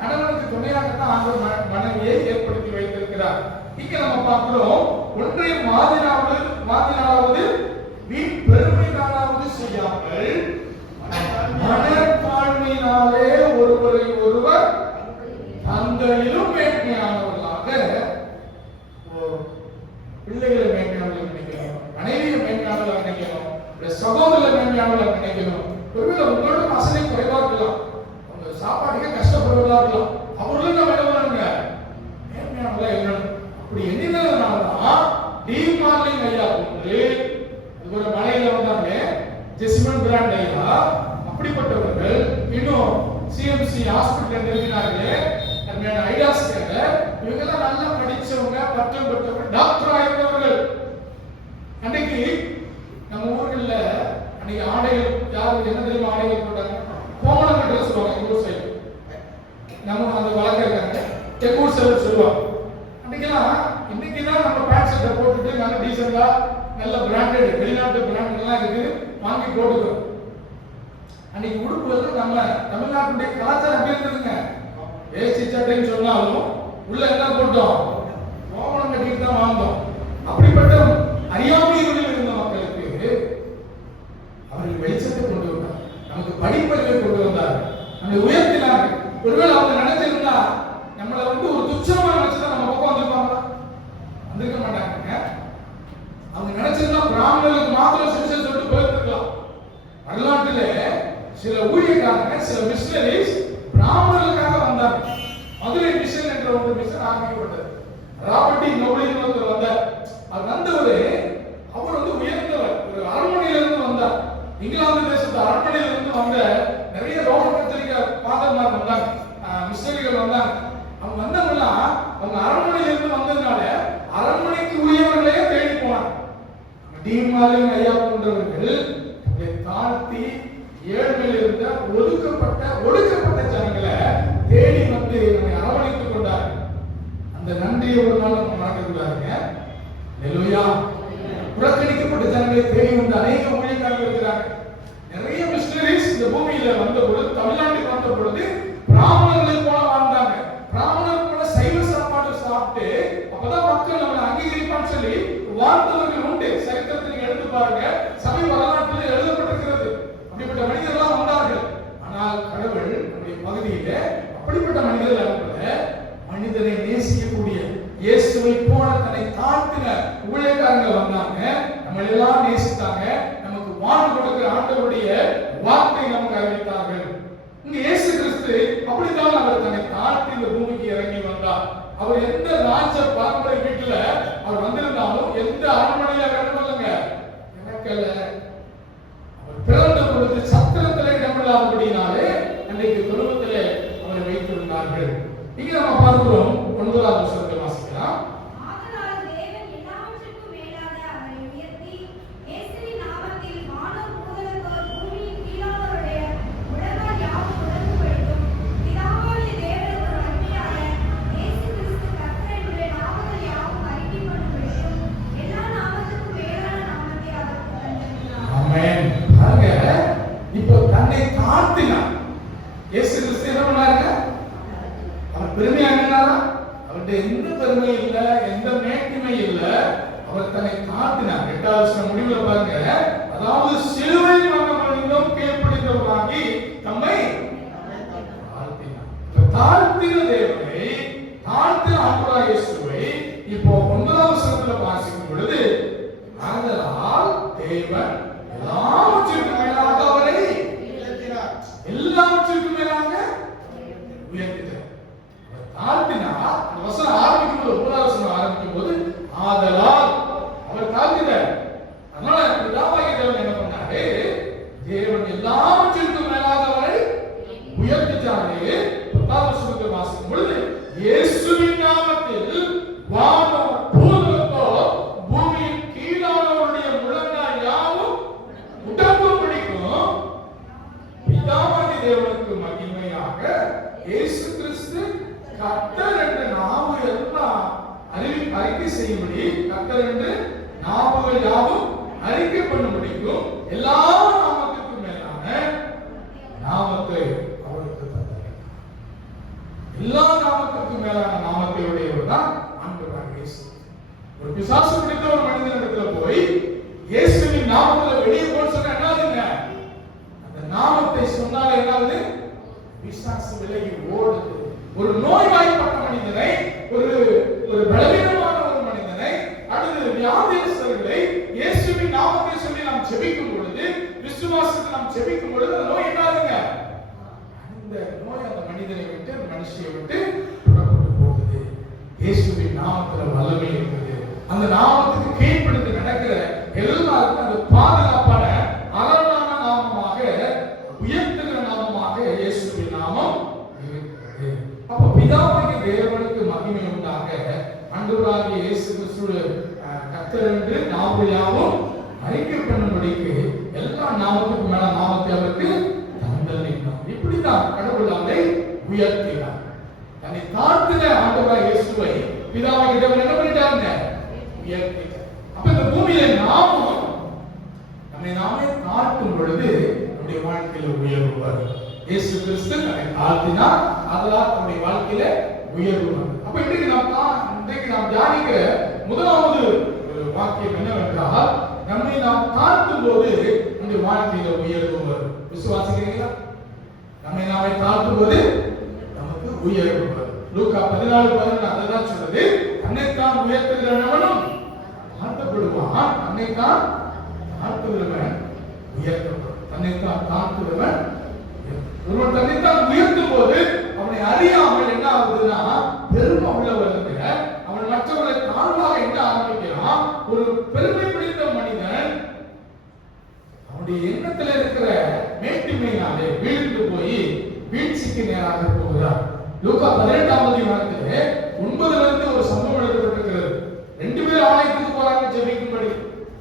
கணவனுக்கு துணையாகத்தான் ஆண்டவர் மனைவியை ஏற்படுத்தி வைத்திருக்கிறார். இங்க நம்ம பார்க்கிறோம், ஒன்றையும் மாதினாவது வீண் பெருமையினாலாவது செய்யாமல் மனத்தாழ்மையினாலே ஒருவரை ஒருவர் தங்களிலும் மேன்மையானவர்களாக, பிள்ளைகளை மேன்மையானவர்கள் நினைக்கணும், மனைவியை மேன்மையானவர்கள் நினைக்கணும், சகோதரர்களை மேன்மையானவர்கள் நினைக்கணும். ஒருவேளை உங்களோட வசதி குறைவா இருக்கலாம், உங்க சாப்பாட்டுக்கே கஷ்டப்படுவதா இருக்கலாம், அவர்களும் நம்ம என்ன பண்ணுங்க மேன்மையானவர்களா இருக்கணும். அப்படி எண்ணினதுனாலதான் டிமார்லிங் ஐயா போன்று ஒரு மலையில வந்தாங்க ஜெசிமன் பிராண்ட் ஐயா, அப்படிப்பட்டவர்கள் இன்னும் சிஎம்சி ஹாஸ்பிட்டல் நிறுவினார்களே ஐடியாஸ் இவங்க எல்லாம் நல்லா படிச்சவங்க, பட்டம் பெற்றவங்க, டாக்டர் ஆயிருந்தவர்கள். அன்னைக்கு நம்ம ஊர்கள்ல அன்னைக்கு ஆடைகள் யாருக்கு என்ன தெரியுமா ஆடைகள் போட்டாங்க? கோமணம் கட்டுறது சொல்லுவாங்க எங்க ஊர் சைடு. நம்ம அந்த வழக்கம் இருக்காங்க, தெக்கூர் சைடு சொல்லுவாங்க. அன்னைக்கெல்லாம் இன்னைக்குதான் நம்ம பேண்ட் ஷர்ட்டை போட்டுட்டு நல்ல டீசெண்டா நல்ல பிராண்டட் வெளிநாட்டு பிராண்ட் எல்லாம் இருக்கு வாங்கி போட்டுக்கிறோம். அன்னைக்கு உடுப்பு வந்து நம்ம தமிழ்நாட்டுடைய கலாச்சாரம் எப்படி இருந்ததுங்க? வேஷ்டி சட்டைன்னு சொன்னாலும் உள்ள என்ன போட்டோம்? கோமணம் கட்டிட்டு தான் வாழ்ந்தோம். அப்படிப்பட்ட அறியாமையில் இருந்த மக்களுக்கு அவர்கள் வெளிச்சத்தை கொண்டு வந்தார், நமக்கு படிப்பறிவை கொண்டு வந்தார், நம்மை உயர்த்தினார். ஒருவேளை அவங்க நினைச்சிருந்தா நம்மளை வந்து ஒரு துச்சமா நினைச்சுதான் நம்ம பக்கம் வந்திருப்பாங்களா? வந்திருக்க மாட்டாங்க. அவங்க நினைச்சிருந்தா பிராமணர்களுக்கு மாத்திரம் சிகிச்சை சொல்லிட்டு போயிருக்கலாம். வரலாற்றிலே சில ஊழியக்காரங்க, சில மிஷனரிஸ் பிராமணர்களுக்காக வந்தாங்க. மதுரை மிஷன் என்ற ஒரு மிஷன் ஆரம்பிக்கப்பட்டது. ராபர்ட் நோபலின் ஒருத்தர் வந்தார். அவர் வந்தவரு அவர் வந்து உயர்ந்தவர், ஒரு அரண்மனையிலிருந்து வந்தார். இங்கிலாந்து தேசத்து அரண்மனையிலிருந்து வந்த நிறைய ரோமன் கத்தோலிக்க ஃபாதர்மார் வந்தாங்க, மிஷனரிகள் வந்தாங்க. அவங்க வந்தவங்கலாம் அவங்க அரண்மனையிலிருந்து வந்ததுனால அரண்மனைக்கு உரியவர்களே தேடி போனாங்க. டிமார்லிங் ஐயா போன்றவர்கள் தாழ்த்தி ஏழ்மையில் இருந்த ஒடுக்கப்பட்ட ஜனங்களை தேடி வந்து நம்மை அரவணைத்துக் கொண்டார். அந்த நன்றியை ஒரு நாள் நம்ம மறக்க கூடாதுங்க. ஹல்லேலூயா. புறக்கணிக்கப்பட்ட ஜனங்களை தேடி வந்து அநேக ஊழியக்காரர்கள் இருக்கிறாங்க. நிறைய மிஷனரிஸ் இந்த பூமியில வந்த பொழுது, தமிழ்நாட்டுக்கு வந்த பொழுது பிராமணர்களை போல வாழ்ந்தாங்க. பிராமணர் போல சைவ சாப்பாடு சாப்பிட்டு அப்பதான் மக்கள் நம்மளை அங்கீகரிப்பான்னு சொல்லி வாழ்ந்தவர்கள் உண்டு. சரித்திரத்தை நீங்க எடுத்து பாருங்க, சபை வரலாற்றில் எழுதப்பட்டிருக்கிறது. அப்படிப்பட்ட மனிதர்கள் வந்தார்கள். ஆனால் கடவுள் நம்முடைய பகுதியில அப்படிப்பட்ட மனிதர்கள் அனுப்பல, மனிதனை நேசிக்கக்கூடிய இயேசுவை போல தன்னை தாழ்த்தின ஊழியக்காரங்க வந்தாங்க. நம்மளை எல்லாம் நேசித்தாங்க. நமக்கு வாழ்வு கொடுக்கிற ஆண்டவருடைய வார்த்தை நமக்கு அறிவித்தார்கள். இங்க இயேசு கிறிஸ்து அப்படித்தான் அவர் தன்னை தாழ்த்தி இந்த பூமிக்கு இறங்கி வந்தார். அவர் எந்த ராஜ பரம்பரை வீட்டுல அவர் வந்திருந்தாலும், எந்த அரண்மனையில வேண்டுமல்லங்க எனக்கல்ல, அவர் பிறந்த பொழுது சத்திரத்திலே இடமில்லாதபடினாலே அன்றைக்கு தொழுவத்திலே அவரை வைத்திருந்தார்கள். இங்க நம்ம பார்க்கிறோம் 9வது வசனத்தை வாசிக்கலாம். இப்போ தன்னை தாழ்த்தினார். இயேசு கிறிஸ்து என்ன பண்ணாருங்க? அவர் பெருமையா இருந்தாரா? அவருடைய எந்த பெருமை இல்ல, எந்த மேன்மை இல்ல. அவர் தன்னை தாழ்த்தினார். 8வது வசனம் முடிவுல பாருங்க, அதாவது சிலுவை மரணம் கீழ்ப்படிந்தவராகி தம்மை தாழ்த்தினார். தாழ்த்தின தேவனை, தாழ்த்தின ஆண்டவராகிய இயேசுவை இப்போ 9வது வசனத்துல வாசிக்கும் பொழுது, ஆதலால் தேவன் எல்லாவற்றிற்கும் மேலாக அவரை எல்லாவற்றிற்கும் மேலாக உயர்த்தினார். தாழ்த்தினா அந்த வசனம் ஆரம்பிக்கும் போது, மூணாவது வசனம் ஆரம்பிக்கும் போது, ஆதலால் அவர் தாழ்த்தினார். அதனால பிதாவாகிய தேவன் என்ன பண்ணாரு? தேவன் எல்லாவற்றிற்கும் மேலாக அவரை உயர்த்திட்டாரு. 10வது வசனத்தை வாசிக்கும் பொழுது, இயேசுவின் நாமத்தில் வானம் பூதலத்தோ பூமியின் கீழானவருடைய முழங்கால் யாவும் உடம்பு பிடிக்கும். பிதாவாகிய தேவனுக்கு மகிமையாக இயேசு கிறிஸ்து கர்த்தர் என்ற நாமம் எல்லாம் அறிக்கை செய்யும்படி, கர்த்தர் என்று நாமங்கள் யாவும் அறிக்கை பண்ணும்படிக்கும் எல்லா நாமத்திற்கும் மேலான நாமத்தை அவருக்கு தந்தார். எல்லா நாமத்திற்கும் மேலான நாமத்தை உடையவர் தான் ஆண்டவராகிய இயேசு. ஒரு பிசாசு பிடித்த ஒரு மனிதனிடத்துல போய் இயேசுவின் நாமத்துல வெளியே போன்னு சொன்னா என்னாதுங்க? அந்த நாமத்தை சொன்னாலே என்னாவது? பிசாசு விலகி ஓடுது. ஒரு நோய்வாய்ப்பட்ட மனிதனை, ஒரு பலவீனமான ஒரு மனிதனை, அடுத்து வியாதியஸ்தர்களை இயேசுவின் நாமத்தை சொல்லி நாம் ஜெபிக்கும் பொழுது, விசுவாசத்தை நாம் ஜெபிக்கும் பொழுது அந்த நோய் என்னாதுங்க? அந்த நோய் அந்த மனிதனை விட்டு, அந்த மனுஷியை விட்டு புறப்பட்டு போகுது. இயேசுவின் நாமத்துல வல்லமை இருக்குது. அந்த நாமத்துக்கு கீழ்ப்படிந்து நடக்கிற எல்லாருக்கும் அது பாதுகாப்பான அரணான நாமமாக, உயர்த்துகிற நாமமாக இயேசுவின் நாமம் இருக்கிறது. அப்ப பிதாவாகிய தேவனுக்கு மகிமை உண்டாக ஆண்டவராகிய இயேசு கிறிஸ்து கர்த்தர் என்று நாமங்கள் யாவும் அறிக்கை பண்ணும்படிக்கு எல்லா நாமத்துக்கும் மேல நாமத்தை அவருக்கு தந்தளித்தார். இப்படிதான் கடவுள் அவரை உயர்த்தினார். தன்னை தாழ்த்தின ஆண்டவராகிய இயேசுவை பிதாவாகிய தேவன் என்ன பண்ணிட்டாங்க? உயர்த்தினார். அப்ப இந்த பூமியில நாமும் நம்மை நாமே தாழ்த்தும் பொழுது நம்முடைய வாழ்க்கையில உயர்வு வரும். இயேசு கிறிஸ்து தன்னை தாழ்த்தினார், அதனால் நம்முடைய வாழ்க்கையில உயர்வு வரும். அப்ப இன்றைக்கு நாம் தியானிக்கிற முதலாவது ஒரு வாக்கியம் என்னவென்றால், நம்மை நாம் தாழ்த்தும் போது நம்முடைய வாழ்க்கையில உயர்வு வரும். விசுவாசிக்கிறீங்களா? நம்மை நாமே தாழ்த்தும் போது நமக்கு உயர்வு வரும். லூக்கா 14:11 அதுதான் சொல்றது. தன்னைத்தான் உயர்த்துகிறவனும் தாழ்த்தப்படுவான், தன்னைத்தான் தாழ்த்துகிறவன் உயர்த்தப்படும். தன்னைத்தான் தாழ்த்துகிறவன், ஒருவன் தன்னைத்தான் உயர்த்தும் போது அவனை அறியாமல் என்ன ஆகுதுன்னா பெருமை உள்ளவர்கள், அவன் மற்றவர்களை தாழ்வாக என்ன ஆரம்பிக்கிறான்? ஒரு பெருமை பிடித்த மனிதன் அவனுடைய எண்ணத்தில் இருக்கிற மேட்டிமையினாலே வீழ்ந்து போய் வீழ்ச்சிக்கு நேராக போகிறான். லூக்கா 18ஆம் அதிகாரத்திலே 9 ஒரு சம்பவம் எழுதப்பட்டிருக்கிறது. 2 பேர் ஆலயத்துக்கு போறாங்க ஜெபிக்கும்படி.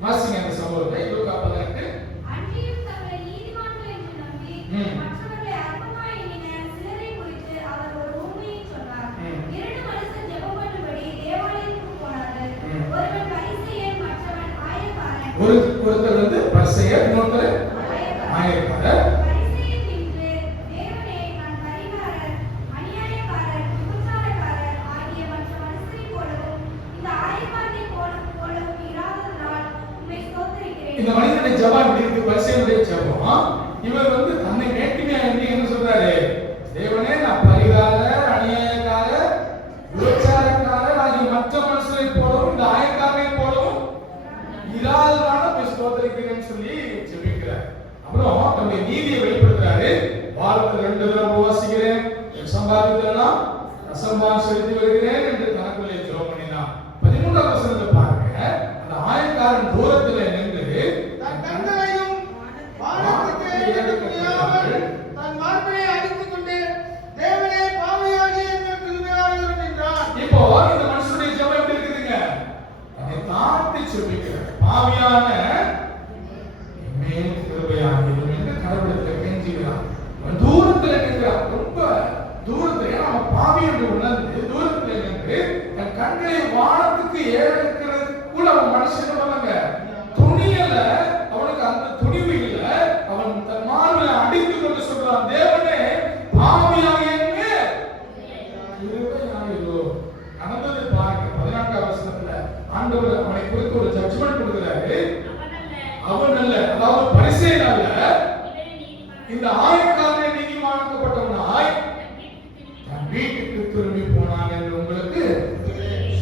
வாசிங்க அந்த சம்பவத்தை. லூக்கா 18. அன்றியும் தங்களை நீதிமான்கள் என்று நம்பி மற்றவர்களை அற்பமாய் எண்ணின சிலரை குறித்து அவர் ஒரு உண்மையை சொன்னார். 2 மனுஷர் ஜெபம் பண்ணும்படி தேவாலயத்துக்கு போனார்கள். ஒருவன் பரிசேயன், மற்றவன் ஆயக்காரன். ஒருத்தர் வந்து பரிசேயர், இன்னொருத்தர் ஆயக்காரர். பரிசேயன் நின்று, தேவனே, நான் பரிகாரர், அநியாயக்காரர், விபச்சாரக்காரர் ஆகிய மற்ற மனுஷரைப் போலவும் இந்த ஆயக்காரனைப் போலவும் இராததனால் உம்மை ஸ்தோத்திரிக்கிறேன். இந்த மனிதனுடைய ஜெபம் இப்படி இருக்கு. பரிசேயனுடைய ஜெபம். இவர் வந்து தன்னை மேட்டிமையா எண்ணி என்ன சொல்றாரு? தேவனே, நான் பரிகாரர், அநியாயக்காரர், விபச்சாரக்காரர் ஆகிய மற்ற மனுஷரைப் போலவும் இந்த ஆயக்காரனைப் போலவும் இராததனால் உம்மை ஸ்தோத்திரிக்கிறேன்னு சொல்லி ஜெபிக்கிறார். அப்புறம் தன்னுடைய நீதியை வெளிப்படுத்துறாரு. வாரத்தில் 2 தடவை உபவாசிக்கிறேன், சம்பாதித்தெல்லாம் அசம்பான் செலுத்தி வருகிறேன் என்று தனக்குள்ளே ஜெபம் பண்ணினான். 13ஆம் வசனத்தை பாருங்க. அந்த ஆயக்காரன் தூரத்தில் நின்று தன் கண்களையும் வானத்துக்கு ஏறெடுக்க முடியாமல் தன் மார்பை அடித்துக் கொண்டு, தேவனே, பாவியாகிய என்னை கிருபையாயிரும் என்றான். இப்போ இந்த மனுஷனுடைய ஜெபம் எப்படி இருக்குதுங்க? தன்னை தாழ்த்தி ஜெபிக்கிறார். பாவியான என்னை கிருபையாயிரும் என்று கடவுளத்தில் கெஞ்சுகிறான். அவன் தூரத்தில் நிற்கிறான், ரொம்ப தூரத்தில். ஏன்னா அவன் பாவி என்று உணர்ந்து தூரத்தில் நின்று தன் கண்களை வானத்துக்கு ஏறெடுக்கிறது கூட அவன் மனுஷன் பண்ணாங்க துணியல. அவனுக்கு அந்த துணிவு இல்ல. அவன் தன் மார்பில அடித்துக் கொண்டு சொல்றான், தேவனே, பாவியாகிய என்னை கிருபையாயிரும். நடந்தது பாருங்க. 14ஆம் வசனத்துல ஆண்டவர் அவனை குறித்து ஒரு ஜட்ஜ்மென்ட் கொடுக்கிறாரு. அவன் அல்ல, அதாவது பரிசேயன் அல்ல, இந்த ஆயக்காரனை நீதிமானாக்கப்பட்டவனாய் தன் வீட்டுக்கு திரும்பி போனான் என்று உங்களுக்கு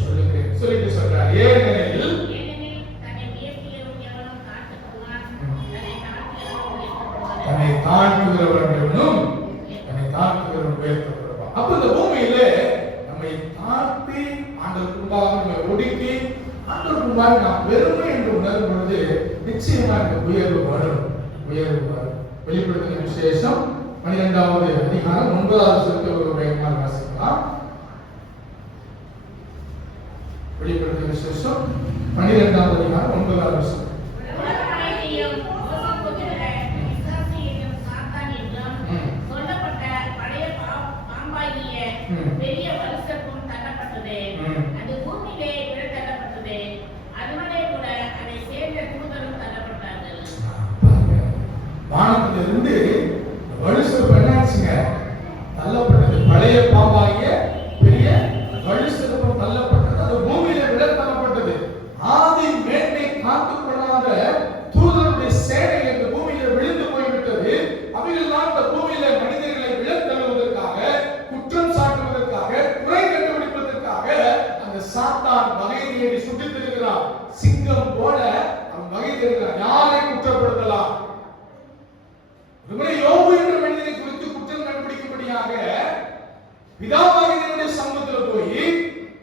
சொல்லுகிறேன். சொல்லிட்டு சொல்றார், ஏனெனில் தன்னை தாழ்த்துகிறவனும் தன்னை தாழ்த்துகிறவன் உயர்த்தப்படுவான். அப்ப இந்த பூமியில முன்பாக நாம் வெறுமை என்று உணரும் பொழுது நிச்சயமாக உயர்வு வரும். வெளிப்படுத்தின விசேஷம் 12வது அதிகாரம் 9வது வசனத்தை ஒரு வேகமாக வாசிக்கலாம். வெளிப்படுத்தின விசேஷம் 12வது அதிகாரம் 9வது வசனம். பெரிய வருஷத்தும் தள்ளப்பட்டது. அது பூமியிலே விழத்தள்ளப்பட்டது. அதுவரை கூட அதை சேர்ந்த தூதரும் தள்ளப்பட்டார்கள். வானத்திலிருந்து வலுசர்ப்பு என்னாச்சுங்க? தள்ளப்பட்டது. பழைய பாம்பாகிய பெரிய வலுசர்ப்பு தள்ளப்பட்டது. அது பூமியிலே விழத்தள்ளப்பட்டது. ஆதி மேன்மை காத்துக்கொள்ளாத தூதருடைய சேனை இந்த பூமியிலே விழுந்து போய்விட்டது. அவைகள்தான் இந்த பூமியிலே மனிதர்களை விழத்தள்ளுவதற்காக, குற்றம் சாட்டுவதற்காக, குறை கண்டுபிடிப்பதற்காக அந்த சாத்தான் வகை தேடி சுட்டித் திரிகிறான். சிங்கம் போல அவன் வகை தேடுகிறான். யாரை குற்றப்படுத்தலாம்? யோபு என்ற மனிதனை குறித்து குற்றம் கண்டுபிடிக்கும்படியாக பிதாவாகிய சமூகத்தில் போய்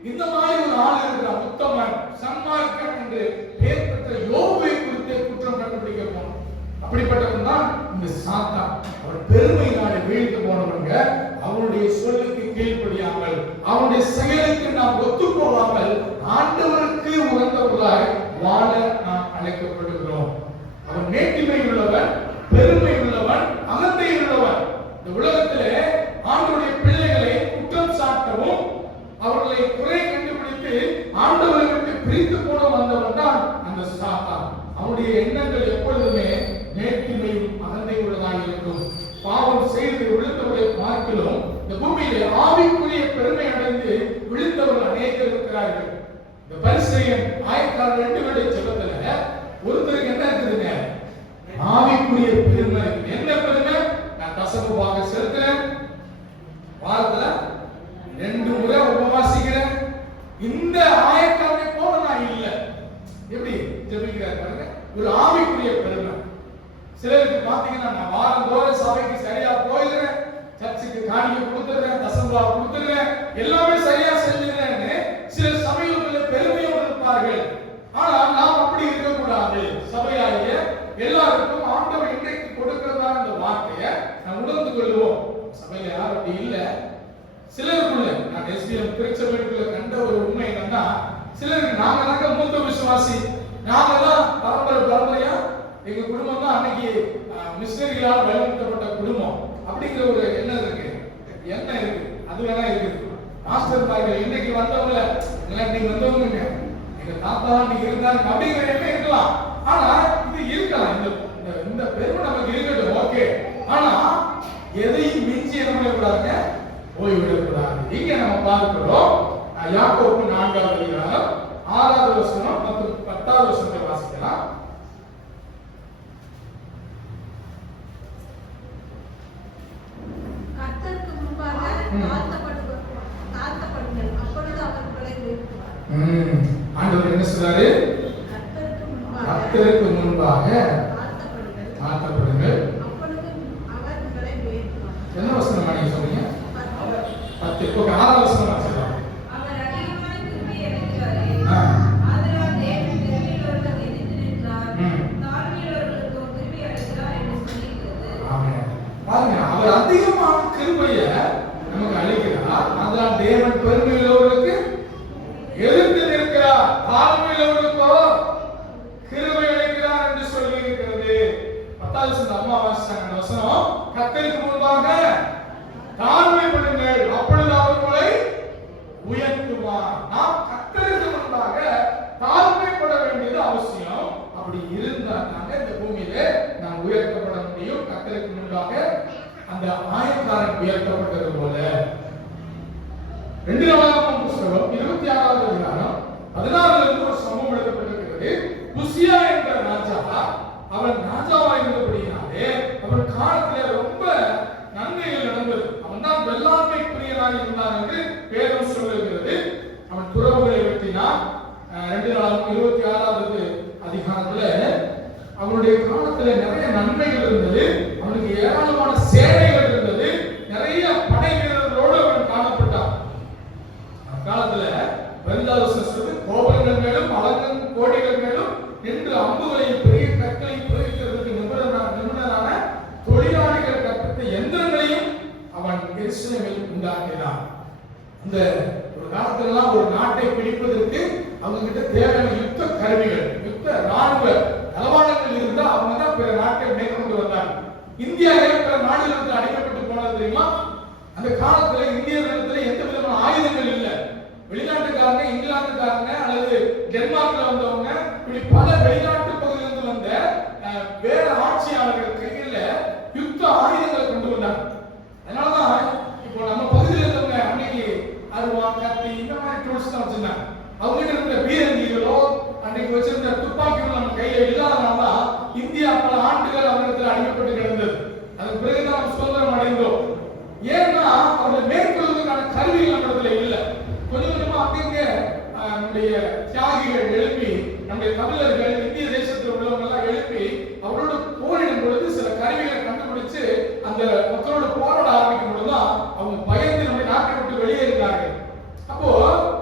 இந்த மாதிரி ஒரு ஆள் இருக்கிறான், உத்தமன், சன்மார்க்கன் என்று பெயர் பெற்ற யோபுவை குறித்து குற்றம் கண்டுபிடிக்க போனோம். அப்படிப்பட்டவன் தான் இந்த சாத்தான். அவன் பெருமையினாலே வீழ்ந்து போனவங்க. அவனுடைய சொல்லுக்கு கீழ்ப்படியாமல், அவனுடைய செயலுக்கு நாம் ஒத்து போகாமல் ஆண்டவருக்கு உகந்தவர்களாய் வாழ நாம் அழைக்கப்படுகிறோம். அவன் மேட்டிமை உள்ளவன், பெருமை உள்ளவன், அகந்தை உள்ளவன். இந்த உலகத்திலே ஆண்டவருடைய பிள்ளைகளை குற்றம் சாட்டவும், அவர்களை குறை கண்டுபிடித்து ஆண்டவரை விட்டு பிரித்து போட வந்தவன் தான் அந்த சாத்தான். அவனுடைய எண்ணங்கள் எப்பொழுதுமே மேட்டிமையும் அகந்தை உள்ளதாக இருக்கும். பாவம் செய்து விழுந்தவர்களை பார்க்கிறோம். இந்த பூமியிலே ஆவிக்குரிய பெருமை அடைந்து விழுந்தவர்கள் அநேகர் இருக்கிறார்கள். இந்த பரிசேயன் ஆயக்காரர் 2 பேருடைய ஜெபத்துல ஒருத்தருக்கு என்ன இருக்குதுங்க? ஆவிக்குரிய பெருமை. என்ன பெருமை? நான் தசம பாகம் செலுத்துறேன், வாரத்துல 2 முறை உபவாசிக்கிறேன். இந்த ஆயக்காரனை போல நான் இல்ல. எப்படி ஜெபிக்கிறார் பாருங்க. ஒரு ஆவிக்குரிய பெருமை. சிலருக்கு பாத்தீங்கன்னா நான் வாரந்தோறும் சபைக்கு சரியா போயிடுறேன், சர்ச்சுக்கு காணிக்கை கொடுத்துடுறேன், தசம்பா கொடுத்துடுறேன், எல்லாமே சரியா செஞ்சுறேன்னு சில சபைகளுக்குள்ள பெருமையோடு இருப்பார்கள். ஆனா நாம் அப்படி இருக்கக்கூடாது. சபையாகிய எல்லாருக்கும் ஆண்டவர் இன்றைக்கு கொடுக்கிறதா இந்த வார்த்தையை நாம் உணர்ந்து கொள்வோம். சபையில யாரும் அப்படி இல்ல. சிலருக்குள்ள நான் எஸ்பிஎம் திருச்சபைக்குள்ள கண்ட ஒரு உண்மை என்னன்னா, சிலருக்கு நாங்க தாங்க மூத்த விசுவாசி, நாங்க தான் பரம்பரையா, எங்க குடும்பம் தான் அன்னைக்கு மிஷனரிகளால் வழிநடத்தப்பட்ட குடும்பம் அப்படிங்கிற ஒரு எண்ணம் இருக்கு. அது வேணா இருக்குது. மாஸ்டர் தாய்கள் இன்னைக்கு வந்தவங்கள இன்னைக்கு வந்தவங்க எங்க தாத்தா இன்னைக்கு இருந்தாங்க அப்படிங்கிற எண்ணம் இருக்கலாம். ஆனா இது இருக்கலாம். இந்த பெருமை நமக்கு இருக்கட்டும், ஓகே. ஆனா எதையும் மிஞ்சி என்ன பண்ணக்கூடாதுங்க? போய்விடக்கூடாது. இங்க நம்ம பார்க்கிறோம் யாக்கோபு 4வது அதிகாரம் 6வது வசனம் மற்றும் 10வது வசனத்தை வாசிக்கலாம். கர்த்தருக்கு முன்பாக தாழ்த்தப்படுங்கள், அப்பொழுது அவர்களை உயர்த்துவார். ஆண்டவர் என்ன சொல்றாரு? கர்த்தருக்கு முன்பாக தாழ்த்தப்படுங்கள், அப்பொழுது அவர் உங்களை உயர்த்துவார். என்ன வசனம் நீங்க சொன்னீங்க? 10. இப்போ 6வது வசனம் வாசிக்கலாம். அவர் அதிகமான கிருபை அளிக்கிறாரே, ஆதலால் தேவன் பெருமையுள்ளவர்களை எதிர்த்து நின்றார், தாழ்மையுள்ளவர்களுக்கு கிருபை அளிக்கிறார் என்று சொல்லியிருக்கிறது. ஆமென். பாருங்க, அவர் அதிகமான கிருபையை நமக்கு அளிக்கிறார். அதனால் தேவன் பெருமையுள்ளவர்களுக்கு எதிர்த்து நிற்கிறார், தாழ்மையுள்ளவர்களுக்கோ கிருபை அளிக்கிறார் என்று சொல்லி இருக்கிறது. 10வது வசனம் அம்மா வாசிச்சாங்க. வசனம், கர்த்தருக்கு முன்பாக தாழ்மைப்படுங்கள், அப்பொழுது அவர் உங்களை உயர்த்துவார். நாம் கர்த்தருக்கு முன்பாக தாழ்மைப்பட வேண்டியது அவசியம். அப்படி இருந்தால் நாங்க இந்த பூமியிலே நாம் உயர்த்தப்பட முடியும். கர்த்தருக்கு முன்பாக அந்த ஆயக்காரன் உயர்த்தப்பட்டது போல. 2 நாளாகமம் புத்தகம் 26வது அதிகாரம் 14ல இருந்து ஒரு சம்பவம் எழுதப்பட்டிருக்கிறது. உசியா என்ற ராஜா, அவன் ராஜாவா இருந்தபடியாலே அவன் காலத்திலே ரொம்ப நன்மைகள் நடந்தது. அவன் தான் வெள்ளாண்மை பிரியனாக இருந்தான் என்று வேதம் சொல்லுகிறது. அவன் துறவுகளை வெட்டினான். 2 நாளாகமம் 26வது அதிகாரத்துல அவனுடைய காலத்துல நிறைய நன்மைகள் இருந்தது. அவனுக்கு ஏராளமான சேனைகள் இருந்தது. நிறைய படை வீரர்களோடு அவன் காணப்பட்டான். காலத்துல கோபுரங்கள் மேலும் அலங்கன் கோட்டை அந்த ஒரு காலத்துல ஒரு நாட்டை பிடிப்பதற்கு அவங்க கிட்ட தேவையான யுத்த கருவிகள், யுத்த ராணுவ தளவாடங்கள் இருந்தா அவங்க தான் பிற நாட்டை மேற்கொண்டு வந்தாங்க. இந்தியா பிற நாடுகளுக்கு அடிமைப்பட்டு போனது தெரியுமா? அந்த காலத்துல இந்தியர்களிடத்துல எந்த விதமான ஆயுதங்கள் இல்லை. வெளிநாட்டுக்காரங்க, இங்கிலாந்துக்காரங்க அல்லது டென்மார்க்ல வந்தவங்க, இப்படி பல வெளிநாட்டு பகுதியிலிருந்து வந்த வேற ஆட்சியாளர்கள் கையில யுத்த ஆயுதங்களை கொண்டு வந்தாங்க. அதனாலதான் இப்போ நம்ம பகுதியில் இருந்தவங்க அன்னைக்கு அருவா, கத்தி இந்த மாதிரி டூல்ஸ் தான் வச்சிருந்தாங்க. அவங்க கிட்ட இருந்த பீரங்கிகளோ அன்னைக்கு வச்சிருந்த துப்பாக்கிகளோ நம்ம கையில இல்லாதனாலதான் இந்தியா பல ஆண்டுகள் அவரிடத்தில் அடிமைப்பட்டு கிடந்தது. அதுக்கு பிறகுதான் நம்ம சுதந்திரம் அடைந்தோம். ஏன்னா அவங்களை மேற்கொள்வதற்கான கருவிகள் நம்ம இடத்துல இல்லை. கொஞ்சம் கொஞ்சமா அங்கங்க நம்முடைய தியாகிகள் எழுப்பி, நம்முடைய தமிழர்கள் இந்திய தேசத்தில் உள்ளவங்க எல்லாம் எழுப்பி அவரோட போரிடும் பொழுது சில கருவிகளை கண்டுபிடிச்சு அந்த மக்களோட போராட ஆரம்பிக்கும் பொழுதுதான் அவங்க பயந்து நம்முடைய நாட்டை விட்டு வெளியேறினார்கள். அப்போ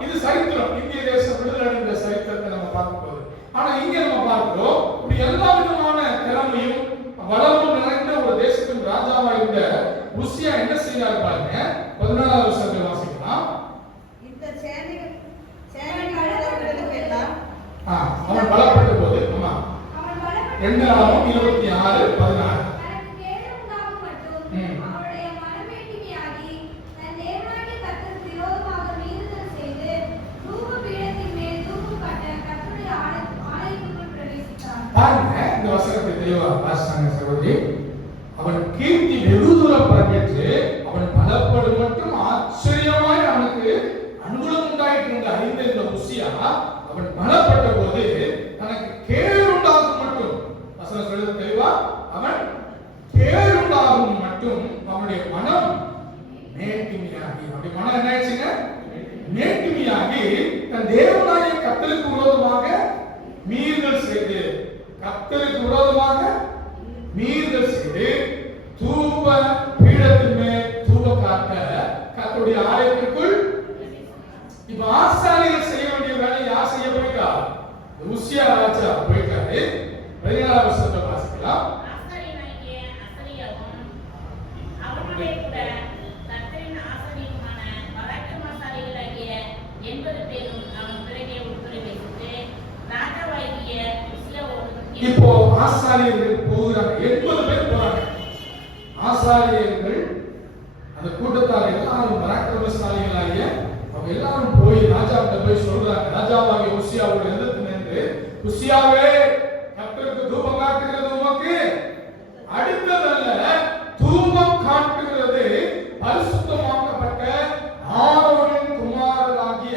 இது சரித்திரம், இந்திய தேசம் விடுதலை அடைந்த சரித்திரத்தை நம்ம பார்க்க போது. ஆனா இங்க நம்ம பார்க்கிறோம், இப்படி எல்லா விதமான திறமையும் வளமும் நிறைந்த ஒரு தேசத்தின் ராஜாவா இருந்த உசியா என்ன செய்யாரு பாருங்க. 14வது வசனத்தை வாசிக்கலாம். அவன் பலப்பட்ட போது, ஆமா 2:26-16 பாருங்க. இந்த வசனத்தை தெளிவா வாசிச்சாங்க சகோதரி. அவன் கீர்த்தி வெகு தூரம் பரப்பிட்டு அவன் பலப்படும் மட்டும் ஆச்சரியமாய் அவனுக்கு அனுகூலம் உண்டாயிட்டு இருந்த அறிந்த இந்த உசியா அவன் பலப்பட்ட போது தனக்கு கேடு உண்டாகும் மட்டும், வசனம் சொல்லுது தெளிவா, அவன் கேடு உண்டாகும் மட்டும் அவனுடைய மனம் மேட்டிமையாகி, அப்படி மனம் என்ன ஆயிடுச்சுங்க? மேட்டிமையாகி தன் தேவனாகிய கர்த்தருக்கு விரோதமாக மீறுதல் செய்து, கர்த்தருக்கு விரோதமாக மீறுதல் செய்து தூப பீடத்தின் மேல் தூப காட்ட கர்த்தருடைய ஆலயத்திற்குள். இப்ப ஆசாரியர்கள் செய்ய வேண்டிய வேலை யார் செய்ய போயிருக்கா? உசியா ராஜா போயிருக்காரு. 14வது வசனத்தை வாசிக்கலாம். ஆசாரியனாகிய அசரியாவும் அவனுடைய கூட கர்த்தரின் ஆசாரியருமான பராக்கிரமசாலிகளாகிய 80 பேரும் அவன் பிறகே உட்பிரவேசித்து ராஜாவாகிய உசியாவோடு. இப்போ ஆசாரியர்கள் போகிறாங்க, 80 பேர் போறாங்க. ஆசாரியர்கள் அந்த கூட்டத்தார் எல்லாரும் பராக்கிரமசாலிகளாகிய அவங்க எல்லாரும் போய் ராஜாவிட்ட போய் சொல்றாங்க. ராஜாவாகிய உசியாவோடு எதிர்த்து நின்று, உசியாவே, கர்த்தருக்கு தூபம் காட்டுகிறது உமக்கு அடுத்ததல்ல, தூபம் காட்டுகிறது பரிசுத்தமாக்கப்பட்ட ஆரோனின் குமாரராகிய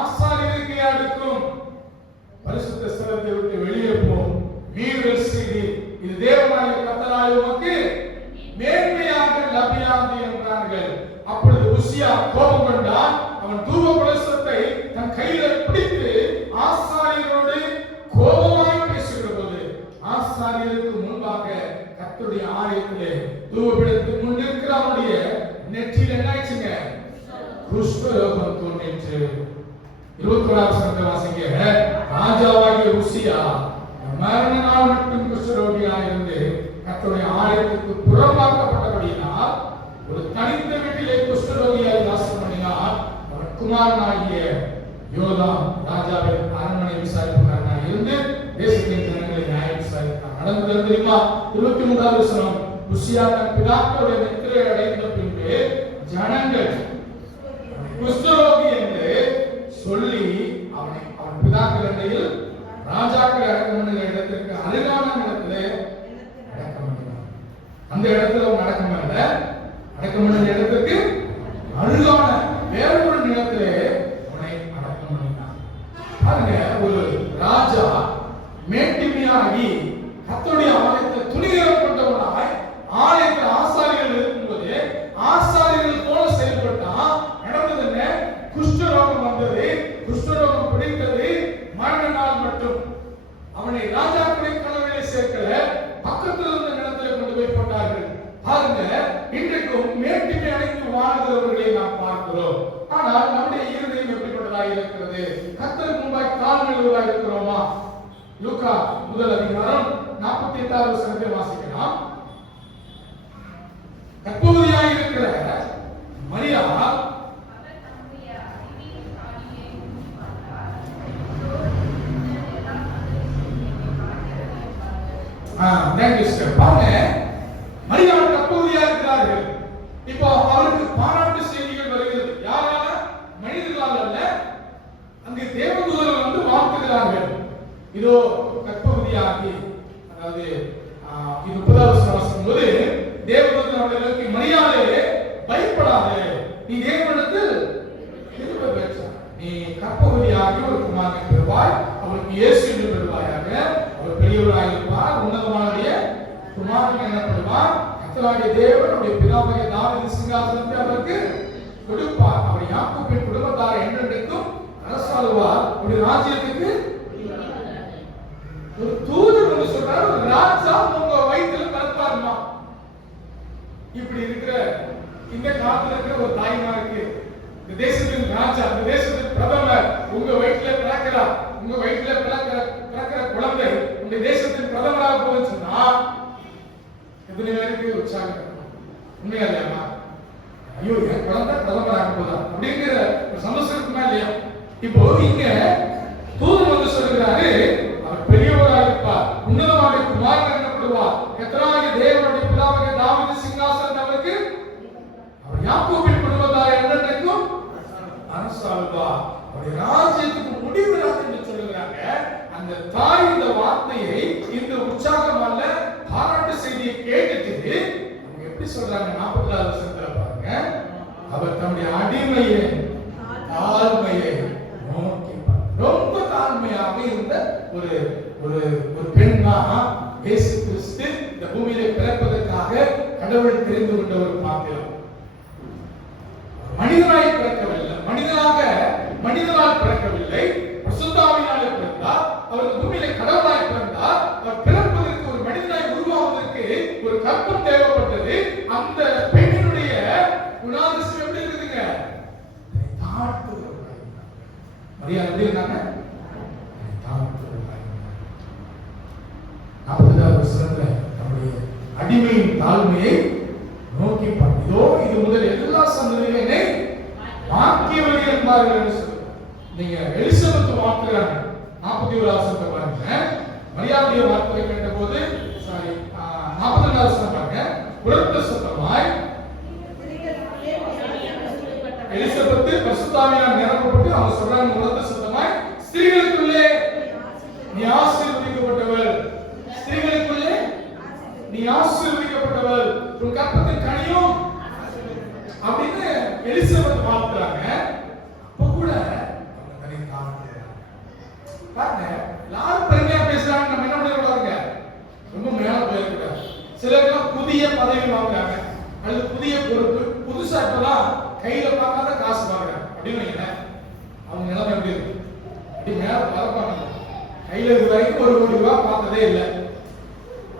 ஆசாரியருக்கே அடுக்கும். பரிசுத்த ஸ்தலத்தை விட்டு வெளியே போம், மீறுதல் செய்தி, இது தேவனாகிய கர்த்தராகிய உமக்கு மேன்மையாக லபியாது என்றார்கள். அப்பொழுது உசியா கோபம் கொண்டான். அவன் தூப கலசத்தை தன் கையில பிடித்து ஆசாரியரோடு கோபமாய் பேசுகிற போது ஆசாரியருக்கு முன்பாக கர்த்தருடைய ஆலயத்திலே தூபபீடத்துக்கு முன் இருக்கிற அவனுடைய நெற்றியில் என்ன ஆயிடுச்சுங்க? குஷ்டரோகம் தோன்றிற்று. 21வது வசனத்தை வாசிங்க. ராஜாவாகிய உசியா மரண நாள் மட்டும் குஷ்டரோகியாக இருந்து கர்த்தருடைய ஆலயத்துக்கு புறம்பாக்கப்பட்டபடியினால் ஒரு தனித்த வீட்டிலே குஷ்டரோகியாய் வாசம் பண்ணினார். அவன் குமாரனாகிய யோதாம் ராஜாவின் அரண்மனை விசாரிப்புக்காரனாக இருந்து தேசத்தின் ஜனங்களை நியாயம் விசாரித்தான். நடந்தது தெரியுமா? 23வது வசனம். உசியா தன் பிதாக்களுடைய நித்திரை அடைந்த பின்பு ஜனங்கள் குஷ்டரோகி என்று சொல்லி அவன் பிதாக்கள் இடையில் ராஜாக்கள் அடக்கம் பண்ணுகிற இடத்திற்கு அருகான இடத்திலே அடக்கம் பண்ணினான். அந்த இடத்துல அவன் அடக்கம் பண்ணல, அடக்கம் பண்ணுகிற இடத்திற்கு அருகான வேறொரு நிலத்திலே அவனை அடக்கம் பண்ணினான். பாருங்க, ஒரு ராஜா மேட்டிமையாகி கர்த்தருடைய ஆலயத்தை துணிகரம் கொண்டவனாய் ஆலயத்தில் ஆசாரியர்கள் இருக்கும்போது ஆசாரியர்கள் போல செயல்பட்டா நடந்தது என்ன? குஷ்டரோகம் வந்தது, குஷ்டரோகம் பிடித்தது. மரண நாள் மட்டும் அவனை ராஜாக்களை கலவையிலே சேர்க்கல, பக்கத்தில் இருந்த நிலத்திலே கொண்டு போய் போட்டார்கள். பாருங்க, இன்றைக்கும் மேட்டிமை அடைந்து வாழ்கிறவர்களை நாம் பார்க்கிறோம். ஆனால் நம்முடைய இருதயம் எப்படிப்பட்டதாக இருக்கிறது? கர்த்தருக்கு முன்பாய் தாழ்மையுள்ளவராக இருக்கிறோமா? லூக்கா முதல் அதிகாரம் 48வது வசனத்தை வாசிக்கலாம். கர்ப்பவதியாக இருக்கிற மரியா தேங்க்யூ சார். பாருங்க, மரியாள் கற்பவதியா இருக்கிறார்கள். இப்போ அவருக்கு பாராட்டு செய்திகள் வருகிறது. யாரால? மனிதர்களால் அல்ல. அங்கே தேவதூதர்கள் வந்து வாழ்த்துகிறார்கள். இதோ கற்பவதியாகி, அதாவது இது 30வது வசனம் போது தேவதூதன் அவர்களுக்கு, மரியாளே பயப்படாதே, நீ தேவனிடத்தில் கிருபை பெற்றாய், நீ கற்பவதியாகி ஒரு குமாரனை பெறுவாய், அவருக்கு இயேசு என்று பெறுவாயாக, அவர் பெரியவராக இருப்பார், உன்னதமானவருடைய குமாரன் எனப்படுவார், கர்த்தராகிய தேவன் அவருடைய பிதாவாகிய தாவீது சிங்காசனத்தை அவருக்கு கொடுப்பார், அவர் யாக்கோபின் குடும்பத்தாரை என்றென்றைக்கும் அரசாளுவார், அவருடைய ராஜ்யத்துக்கு. ஒரு தூதர் வந்து சொல்றாரு, ஒரு ராஜா உங்க வயித்துல பிறப்பாருமா. இப்படி இருக்கிற இந்த காலத்துல இருக்கிற ஒரு தாய்மாருக்கு, இந்த தேசத்தின் ராஜா, இந்த தேசத்தின் பிரதமர் உங்க வயிற்றுல பிறக்கிறார், உங்க வயிற்றுல பிறக்கிற குழந்தை உங்க தேசத்தின் பிரதமராக போகுதுன்னு சொன்னா எத்தனை பேருக்கு உற்சாகம்? உண்மையா இல்லையா? ஐயோ, என் குழந்தை பிரதமராக போதா அப்படிங்கிற ஒரு சந்தோஷம் இருக்குமா இல்லையா? இப்போ இங்க தூதர் வந்து சொல்லுகிறாரு, அவர் பெரியவராக இருப்பார், உன்னதமான குமாரன் எனப்படுவார், கர்த்தராகிய தேவனுடைய பிதாவாகிய தாவீது சிங்காசனத்தை அவருக்கு, அவர் யாக்கோபின் குடும்பத்தாரை என்றென்றைக்கும் அரசாளுவார், அவருடைய ராஜ்யத்துக்கு முடிவு வராது என்று சொல்லுகிறாங்க. அந்த தாய் இந்த வார்த்தையை, இந்த உற்சாகம் அல்ல பாராட்டு செய்தியை கேட்டுட்டு அவங்க எப்படி சொல்றாங்க? 40வது வசனத்துல பாருங்க, அவர் தன்னுடைய அடிமையை தாழ்மையை நோக்கி, ரொம்ப தாழ்மையாக இருந்த ஒரு ஒரு ஒரு பெண் தான் இயேசு கிறிஸ்து இந்த பூமியிலே பிறப்பதற்காக கடவுள் தெரிந்து கொண்ட ஒரு பாத்திரம். மனிதனாய் பிறக்கவில்லை, மனிதனால் பிறக்கவில்லை, பரிசுத்தாவியினாலே பிறந்தார். அவர் பூமியிலே கடவுளாய் பிறந்தார். அவர் பிறப்பதற்கு, ஒரு மனிதனாய் உருவாவதற்கு ஒரு கற்பம் தேவைப்பட்டது. அந்த பெண்ணினுடைய குணாதிசயம் எப்படி இருக்குதுங்க? தாழ்த்துகிறவராய். மரியாதை எப்படி இருந்தாங்க? தாழ்த்துகிறவராய். 40வது வசனத்துல நம்முடைய அடிமையின் தாழ்மையை நோக்கி இதோ இது முதல் எல்லா சந்ததியிலே வாக்கியவழி என்பார்கள் என்று சொல்லுங்க. நீங்க எலிசபெத் வாக்குறாங்க 41வது வசனத்தை பாருங்க. மரியாதைய வார்த்தை கேட்ட போது, சாரி 40வது வசனம் பாருங்க, உரத்த சத்தமாய் எலிசபெத் பரிசுத்தாவியால் நிரப்பப்பட்டு அவங்க சொல்றாங்க, உரத்த சத்தமாய், ஸ்திரீகளுக்குள்ளே நீ ஆசீர்வதிக்கப்பட்டவள், ஸ்திரீகளுக்குள்ளே நீ ஆசீர்வதிக்கப்பட்டவள், உன் கற்பத்தின் கனியும் அப்படின்னு எலிசபெத் வாழ்த்துறாங்க. அப்ப கூட பாருங்க, எல்லாரும் பெருமையா பேசுறாங்க, நம்ம என்ன பண்ணக்கூடாதுங்க? ரொம்ப மேல போயிருக்கூடாது. சிலருக்குலாம் புதிய பதவி வாங்குறாங்க, அல்லது புதிய பொறுப்பு, புதுசா இப்பதான் கையில பார்க்காத காசு வாங்குறாங்க அப்படின்னு வைங்களேன், அவங்க நிலைமை எப்படி இருக்கு? அப்படி மேல பறப்பாங்க, கையில இது வரைக்கும் 1 கோடி ரூபாய் பார்த்ததே இல்லை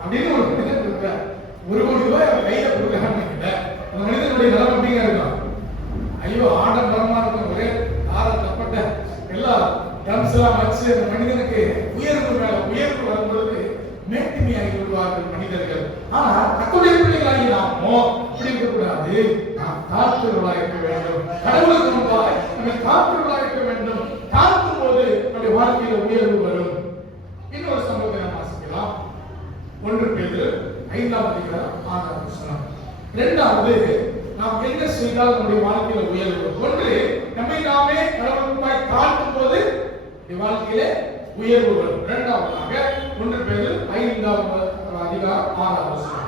அப்படின்னு ஒரு மனிதன் இருக்கிறார். 1 கோடி ரூபாய் அவர் கையில கொடுக்குறான்னு அந்த மனிதனுடைய நிலைமை எப்படிங்க இருக்கும்? ஐயோ, ஆடம்பரமா இருக்கும், ஒரே ஆற தப்பட்ட எல்லா ட்ரம்ஸ் எல்லாம் வச்சு அந்த மனிதனுக்கு உயர்வு மேல உயர்வு வரும்பொழுது மேட்டிமையாகி விடுவார்கள் மனிதர்கள். ஆனா கர்த்தருடைய பிள்ளைகளாகி நாமோ அப்படி இருக்கக்கூடாது. நாம் தாழ்த்துவர்களாக இருக்க வேண்டும். கடவுளுக்கு முன்பாக நம்மை தாழ்த்துவர்களாக இருக்க வேண்டும். தாழ்த்தும் போது நம்முடைய வாழ்க்கையில உயர்வு வரும். இன்னொரு சம்பவத்தை நாம் வாசிக்கலாம். 1 பேதுரு 5வது அதிகாரம் 6வது வசனம். இரண்டாவது, நாம் என்ன செய்தால் நம்முடைய வாழ்க்கையில உயர்வு? ஒன்று, நம்மை நாமே கடவுளுக்காய் தாழ்த்தும் போது வாழ்க்கையிலே உயர்வு வரும். இரண்டாவதாக 1 பேதுரு 5வது அதிகாரம் 6வது வசனம்.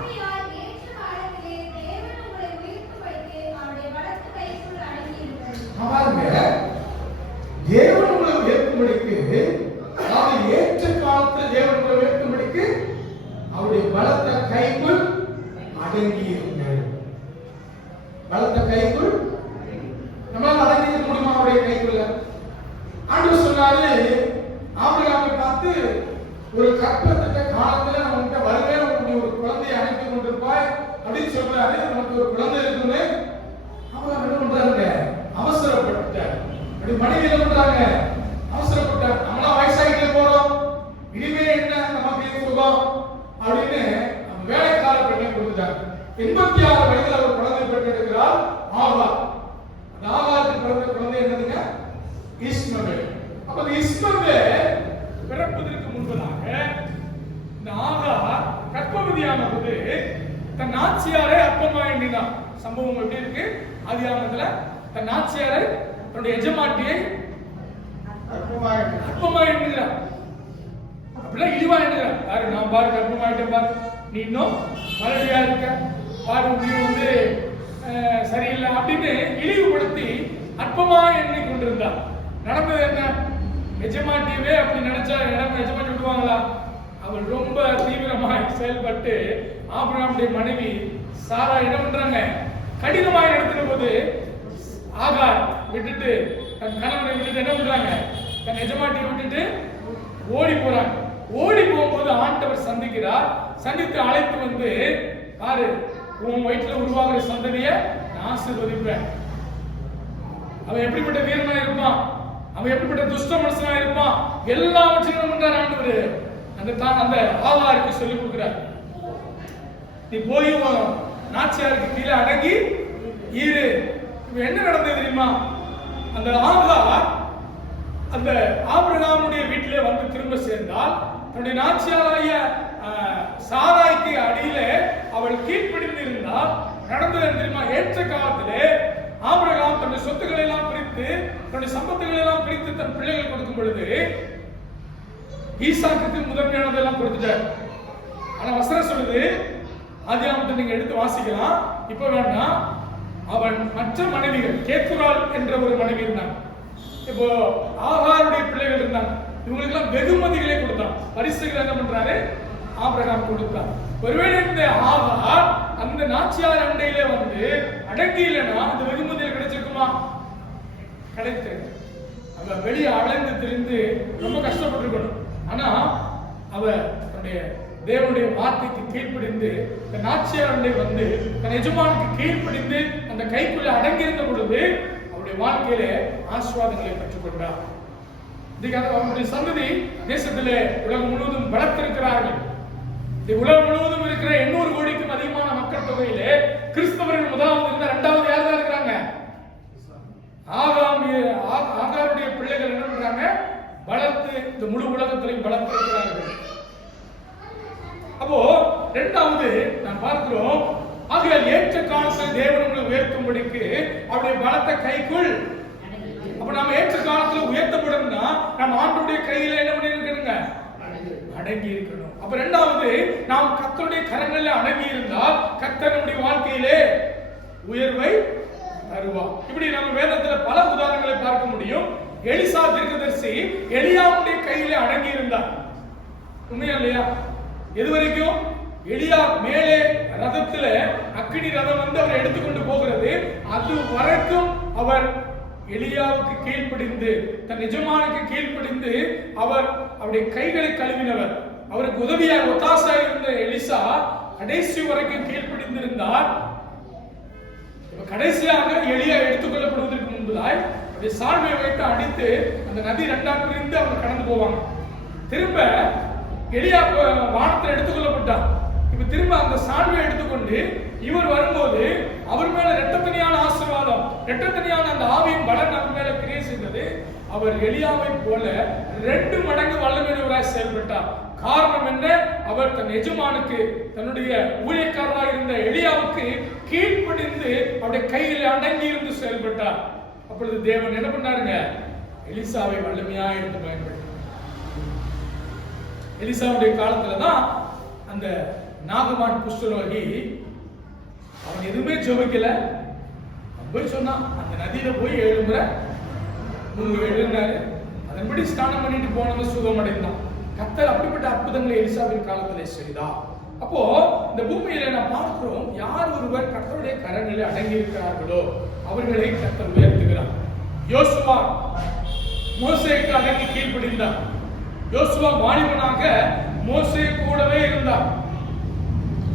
பாருங்க, தேவன் உங்களை உயர்த்தும்படிக்கு, அதாவது ஏற்ற காலத்தில் தேவன் உங்களை உயர்த்தும்படிக்கு அவருடைய பலத்த கைக்குள் அடங்கி இருங்கள். பலத்த கைக்குள் நம்மளால அடங்கி இருக்க முடியுமா? அவருடைய கைக்குள்ள ஆண்டவர் சொன்னாரு, ஆபிரகாமை பார்த்து, ஒரு கற்பத்திட்ட காலத்துல நம்மகிட்ட வரவே உன்னுடைய ஒரு குழந்தையை அனுப்பி கொண்டிருப்பாய் அப்படின்னு சொல்றாரு. நமக்கு ஒரு குழந்தை இருக்குன்னு ஆபிரகாம் என்ன பண்றாருங்க? அவசரப்பட்டார். அப்படி மனைவி என்ன பண்றாங்க? அவசரப்பட்டார். நம்மளா வயசாகிட்டே போறோம், இனிமே என்ன நமக்கு சுகம் அப்படின்னு வேலைக்கார பெண்ணை கொடுத்துட்டாங்க. 86 வயதில் அவர் குழந்தை பெற்றெடுக்கிறார் ஆகார். அந்த ஆகாருக்கு பிறந்த குழந்தை என்னதுங்க? இஸ்மவேல். அப்ப இஸ்மவேல் பிறப்பதற்கு முன்பதாக இந்த ஆகார் கர்ப்பவதியான போது தன் நாச்சியாரை அற்பமா எண்ணினான். சம்பவம் எப்படி இருக்கு? ஆதியாகமத்துல தன் நாச்சியாரை தன்னுடைய எஜமாட்டியை அற்பமா எண்ணுகிறான். அப்படிலாம் இழிவா எண்ணுகிறான். யாரு? நான் பாரு கர்ப்பமாயிட்டேன் பாரு, நீ இன்னும் மலடியா இருக்க பாரு, நீ வந்து சரியில்லை அப்படின்னு இழிவுபடுத்தி அற்பமா எண்ணி கொண்டிருந்தான். நடந்தது என்ன? எஜமாட்டியவே அப்படி நினைச்சா எஜமாட்டி விடுவாங்களா? அவள் ரொம்ப தீவிரமாய் செயல்பட்டு ஆபிரகாமுடைய மனைவி சாரா என்ன பண்றாங்க? கடினமாய் நடத்தின போது ஆகார் விட்டுட்டு தன் கணவனை விட்டுட்டு என்ன பண்றாங்க? தன் எஜமாட்டியை விட்டுட்டு ஓடி போறாங்க. ஓடி போகும்போது ஆண்டவர் சந்திக்கிறார். சந்தித்து அழைத்து வந்து, பாரு, உன் வயிற்றுல உருவாகிற சந்ததியை நான் ஆசீர்வதிப்பேன். அவன் எப்படிப்பட்ட வீரனா இருப்பான், அவன் எப்படிப்பட்ட துஷ்ட மனுஷனா இருப்பான், எல்லாவற்றையும் பண்றார் ஆண்டவர். அந்த ஆகாருக்கு சொல்லிக் கொடுக்கிறார். நீ போய் நாச்சியாருக்கு கீழே அடங்கி இரு. என்ன நடந்தது தெரியுமா? அந்த ஆகார் அந்த ஆபிரகாமுடைய வீட்டிலே வந்து திரும்ப சேர்ந்தால் தன்னுடைய நாச்சியாராகிய சாராய்க்கு அடியிலே அவள் கீழ்ப்படிந்து இருந்தால் நடந்தது தெரியுமா? ஏற்ற காலத்திலே ஆபிரகாம் தன்னுடைய சொத்துக்களை எல்லாம் பிரித்து, தன்னுடைய சம்பத்துகளை எல்லாம் பிரித்து தன் பிள்ளைகள் கொடுக்கும் பொழுது ஈசாக்குக்கு முதன்மையானதெல்லாம் கொடுத்துட்டார். ஆனா வசனம் சொல்லுது, ஆதியாகமத்தை நீங்க எடுத்து வாசிக்கலாம், இப்ப வேண்டாம். அவன் மற்ற மனைவிகள், கேத்துரால் என்ற ஒரு மனைவி இருந்தாங்க. இப்போ ஆகாருடைய பிள்ளைகள் இருந்தாங்க. இவங்களுக்கு எல்லாம் வெகுமதிகளை கொடுத்தான். பரிசுகள் என்ன பண்றாரு? ஆபிரகாம் கொடுத்தான். ஒருவேளை இந்த ஆகார் அந்த நாச்சியார் அண்டையில வந்து அடங்கி இல்லைன்னா அந்த வெகுமதியில் கிடைச்சிருக்குமா? கிடைத்து அவ வெளியே அலைந்து திரிந்து ரொம்ப கஷ்டப்பட்டிருக்கணும். ஆனா அவ தன்னுடைய தேவனுடைய வார்த்தைக்கு கீழ்ப்படிந்து தன் நாச்சியார் அண்டை வந்து தன் எஜமானுக்கு கீழ்ப்படிந்து அந்த கைக்குள்ள அடங்கியிருந்த பொழுது அவருடைய வாழ்க்கையில ஆசீர்வாதங்களை பெற்றுக் கொண்டார். அவருடைய சந்ததி தேசத்திலே உலகம் முழுவதும் வளர்த்திருக்கிறார்கள். உலகம் முழுவதும் இருக்கிற 800 கோடிக்கும் அதிகமான மக்கள் தொகையிலே கிறிஸ்தவர்கள் முதலாவது இருந்த, இரண்டாவது யார் தான் இருக்கிறாங்க? ஆகாருடைய பிள்ளைகள் என்ன பண்றாங்க? வளர்த்து இந்த முழு உலகத்திலையும் வளர்த்திருக்கிறார்கள். அப்போ இரண்டாவது நாம் பார்க்கிறோம், ஆகையால் ஏற்ற காலத்தில் தேவன் உங்களை உயர்த்தும்படிக்கு அவருடைய பலத்த கைக்குள். அப்ப நாம ஏற்ற காலத்துல உயர்த்தப்படணும்னா நம்ம ஆண்டவருடைய கையில என்ன பண்ணி இருக்கணுங்க? அடங்கி இருக்கணும். அப்ப இரண்டாவது, நாம் கர்த்தருடைய கரங்கள்ல அடங்கி இருந்தால் கர்த்தர் நம்முடைய வாழ்க்கையிலே உயர்வை தருவார். இப்படி நம்ம வேதத்துல பல உதாரணங்களை பார்க்க முடியும். எலிசா தீர்க்கதரிசி எலியாவுடைய கையில அடங்கி இருந்தார். உண்மையா இல்லையா? எதுவரைக்கும்? எலியா மேலே ரதத்துல அக்கினி ரதம் வந்து அவர் எடுத்துக்கொண்டு போகிறது, அது வரைக்கும் அவர் எலியாவுக்கு கீழ்ப்படிந்து தன் எஜமானுக்கு கீழ்ப்படிந்து அவர் அவருடைய கைகளை கழுவினவர். அவருக்கு உதவியாக ஒத்தாசாக இருந்த எலிசா கடைசி வரைக்கும் கீழ்ப்படிந்திருந்தார். கடைசியாக எலியா எடுத்துக்கொள்ளப்படுவதற்கு முன்பதாய் அவருடைய சால்வையை வைத்து அடித்து அந்த நதி இரண்டாக பிரிந்து அவங்க கடந்து போவாங்க. திரும்ப எலியா வானத்தில் எடுத்துக்கொள்ளப்பட்டார். இப்ப திரும்ப அந்த சால்வையை எடுத்துக்கொண்டு இவர் வரும்போது அவர் மேல இரட்டத்தனியான ஆசீர்வாதம், இரட்டத்தனியான அந்த ஆவியின் பலன் அவர் மேல கிரியை செய்தது. அவர் எலியாவை போல 2 மடங்கு வல்லமையுள்ளவராய் செயல்பட்டார். காரணம் என்ன? அவர் தன் எஜமானுக்கு, தன்னுடைய ஊழியக்காரராக இருந்த எலியாவுக்கு கீழ்ப்படிந்து அவருடைய கையில் அடங்கி இருந்து செயல்பட்டார். அப்பொழுது தேவன் என்ன பண்ணாருங்க? எலிசாவை வல்லமையா இருந்து பயன்படுத்த. எலிசாவுடைய காலத்துலதான் அந்த நாகமான் குஷ்டரோகி அவன் எதுவுமே ஜெபிக்கல, போய் சொன்னான், அந்த நதியில போய் 7 முறை எழுந்தாரு. அதன்படி ஸ்நானம் பண்ணிட்டு போனவங்க சுகமடைந்தான். கர்த்தர் அப்படிப்பட்ட அற்புதங்களை எலிசாவின் காலத்திலே செய்தார். அப்போ இந்த பூமியில நாம் பார்க்கிறோம், யார் ஒருவர் கர்த்தருடைய கரங்களில் அடங்கி இருக்கிறார்களோ அவர்களை கர்த்தர் உயர்த்துகிறார். யோசுவா மோசேக்கு அடங்கி கீழ்ப்படிந்தார். யோசுவா வாலிபனாக மோசே கூடவே இருந்தார்.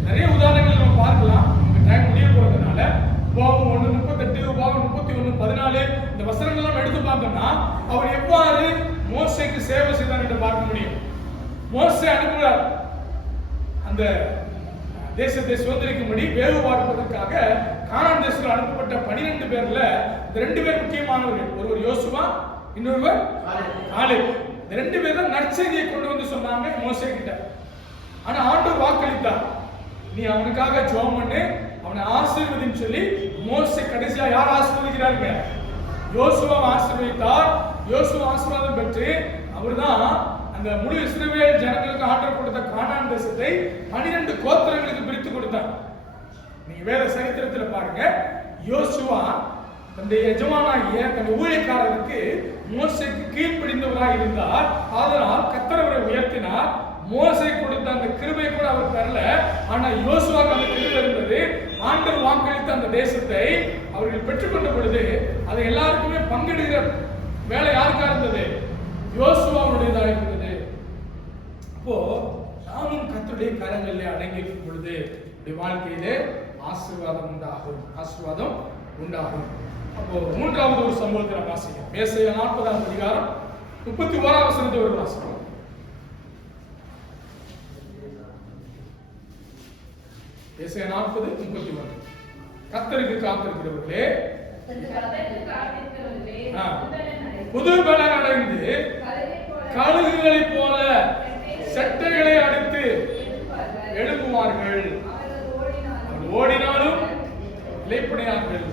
நிறைய உதாரணங்கள் நம்ம பார்க்கலாம், டைம் முடிய போறதுனால. உபாகம் 1:38, உபாகம் 31:14 இந்த வசனங்கள்லாம் எடுத்து பார்த்தோம்னா அவர் எவ்வாறு மோசேக்கு சேவை செய்தார் என்று பார்க்க முடியும். மோசே அனுப்புகிறார் அந்த தேசத்தை சுதந்திரிக்கும்படி வேவு பார்ப்பதற்காக கானான் தேசத்தில் அனுப்பப்பட்ட 12 பேர்ல 2 பேர் முக்கியமானவர்கள். ஒருவர் யோசுவா, இன்னொருவர் காலேப். இந்த 2 பேர் தான் நற்செய்தியை கொண்டு வந்து சொன்னாங்க மோசே கிட்ட. ஆனா ஆண்டவர் வாக்களித்தார், நீ அவனுக்காக ஜெபம் பண்ணு, அவனை ஆசீர்வதின்னு சொல்லி மோசே கடைசியா யார் ஆசீர்வதிக்கிறாருங்க? யோசுவா ஆசீர்வதித்தார். யோசுவா ஆசீர்வாதம் பெற்று அவர்தான் அந்த முழு இஸ்ரவேல் ஜனங்களுக்கு ஆண்டவர் கொடுத்த கானான் தேசத்தை 12 கோத்திரங்களுக்கு பிரித்து கொடுத்தார். நீங்க வேத சரித்திரத்துல பாருங்க, யோசுவா தன்னுடைய எஜமானாகிய தன் ஊழியக்காரருக்கு மோசேக்கு கீழ்ப்படிந்தவராக இருந்தார். அதனால் கர்த்தர் அவரை உயர்த்தினார். மோசே கொடுத்த அந்த கிருபை கூட அவர் பெறல, ஆனா யோசுவாக்கு அந்த கிருபை இருந்தது. ஆண்டவர் வாக்களித்த அந்த தேசத்தை அவர்கள் பெற்றுக்கொண்ட பொழுது அதை எல்லாருக்குமே பங்கெடுக்கிற வேலை யாருக்கா இருந்தது? யோசுவாவுடையதாக இருந்தது. அப்போ நாமும் கர்த்தருடைய கரங்களிலே அடங்கி இருக்கும் பொழுது வாழ்க்கையிலே ஆசீர்வாதம் உண்டாகும், ஆசீர்வாதம் உண்டாகும். அப்போ மூன்றாவது ஒரு சம்பவத்தை நாம் வாசிக்கிறோம். ஏசாயா 40ஆம் அதிகாரம் 31ஆம் வசனத்தை ஒரு வாசிக்கிறோம். ஏசாயா 40:31. கர்த்தருக்கு காத்திருக்கிறவர்களே புது பலன் அடைந்து கழுகுகளைப் போல செட்டைகளை அடித்து எழுப்புவார்கள். ஓடினாலும் இளைப்படையார்கள்,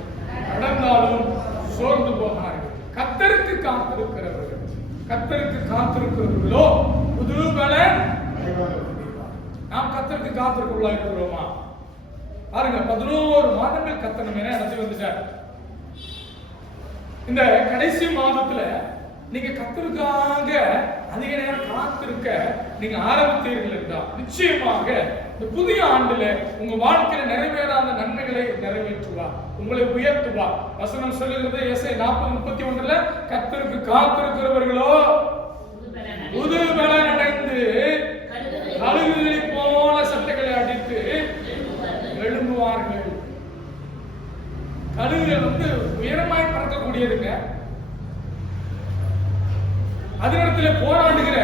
நடந்தாலும் சோர்ந்து போகிறார்கள். கர்த்தருக்கு காத்திருக்கிறவர்கள், கர்த்தருக்கு காத்திருக்கிறவர்களோ புது பலன். நாம் கர்த்தருக்கு காத்திருக்கிறவர்களா இருக்கிறோமா? பாருங்க, 11 மாதங்கள் கர்த்தர் நம்ம என்ன நடத்தி வந்துட்டார். இந்த கடைசி மாதத்துல நீங்க கர்த்தருக்காக அதிக நேரம் காத்திருக்க நீங்க ஆரம்பித்தீர்கள் என்றால் நிச்சயமாக இந்த புதிய ஆண்டுல உங்க வாழ்க்கையில நிறைவேறாத நன்மைகளை நிறைவேற்றுவார், உங்களை உயர்த்துவார். வசனம் சொல்லுகிறது ஏசாயா 40:31, கர்த்தருக்கு காத்திருக்கிறவர்களோ புது பலன் அடைந்து கழுகுகளை போல சட்டைகளை அடித்து எழும்புவார்கள். கழுகுகள் உயரமாய் பறக்கக்கூடியதுங்க. அதனிடத்துல போராடுகிற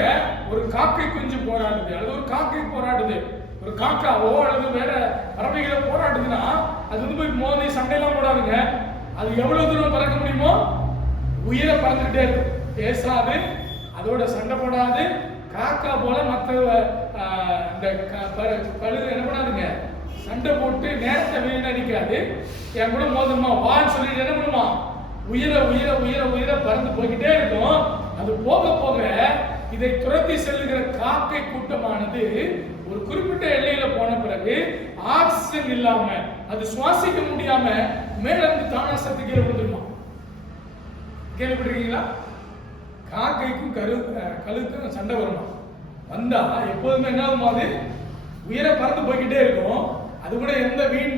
ஒரு காக்கை குஞ்சு போராடுது, அல்லது ஒரு காக்கை போராடுது, ஒரு காக்காவோ அல்லது வேற பறவைகளை போராடுதுன்னா அது போய் மோதி சண்டையெல்லாம் போடாதுங்க. அது எவ்வளவு தூரம் பறக்க முடியுமோ உயிரை பறந்துகிட்டே இருக்கும், பேசாது, அதோட சண்டை போடாது. காக்கா போல மற்ற இந்த கழுகு என்ன பண்ணாதுங்க, சண்டை போட்டு நேரத்தை வீணடிக்காது. என் கூட மோதமா வான்னு சொல்லிட்டு என்ன பண்ணுமா, உயிர உயிர உயிர உயிர பறந்து போய்கிட்டே இருக்கும். அது போக போக இதை துரத்தி செல்லுகிற காக்கை கூட்டமானது ஒரு குறிப்பிட்ட எல்லையில போன பிறகு ஆக்சிஜன் இல்லாம அது சுவாசிக்க முடியாம மேல இருந்து தானா சத்து கீழே விழுந்துருமா. கேள்விப்பட்டிருக்கீங்களா? காக்கைக்கும் கழுகுக்கும் சண்டை வருமா, வந்தா எப்போதுமே என்ன ஆகும், அது உயிரை பறந்து போய்கிட்டே இருக்கும். அது கூட எந்த வீண்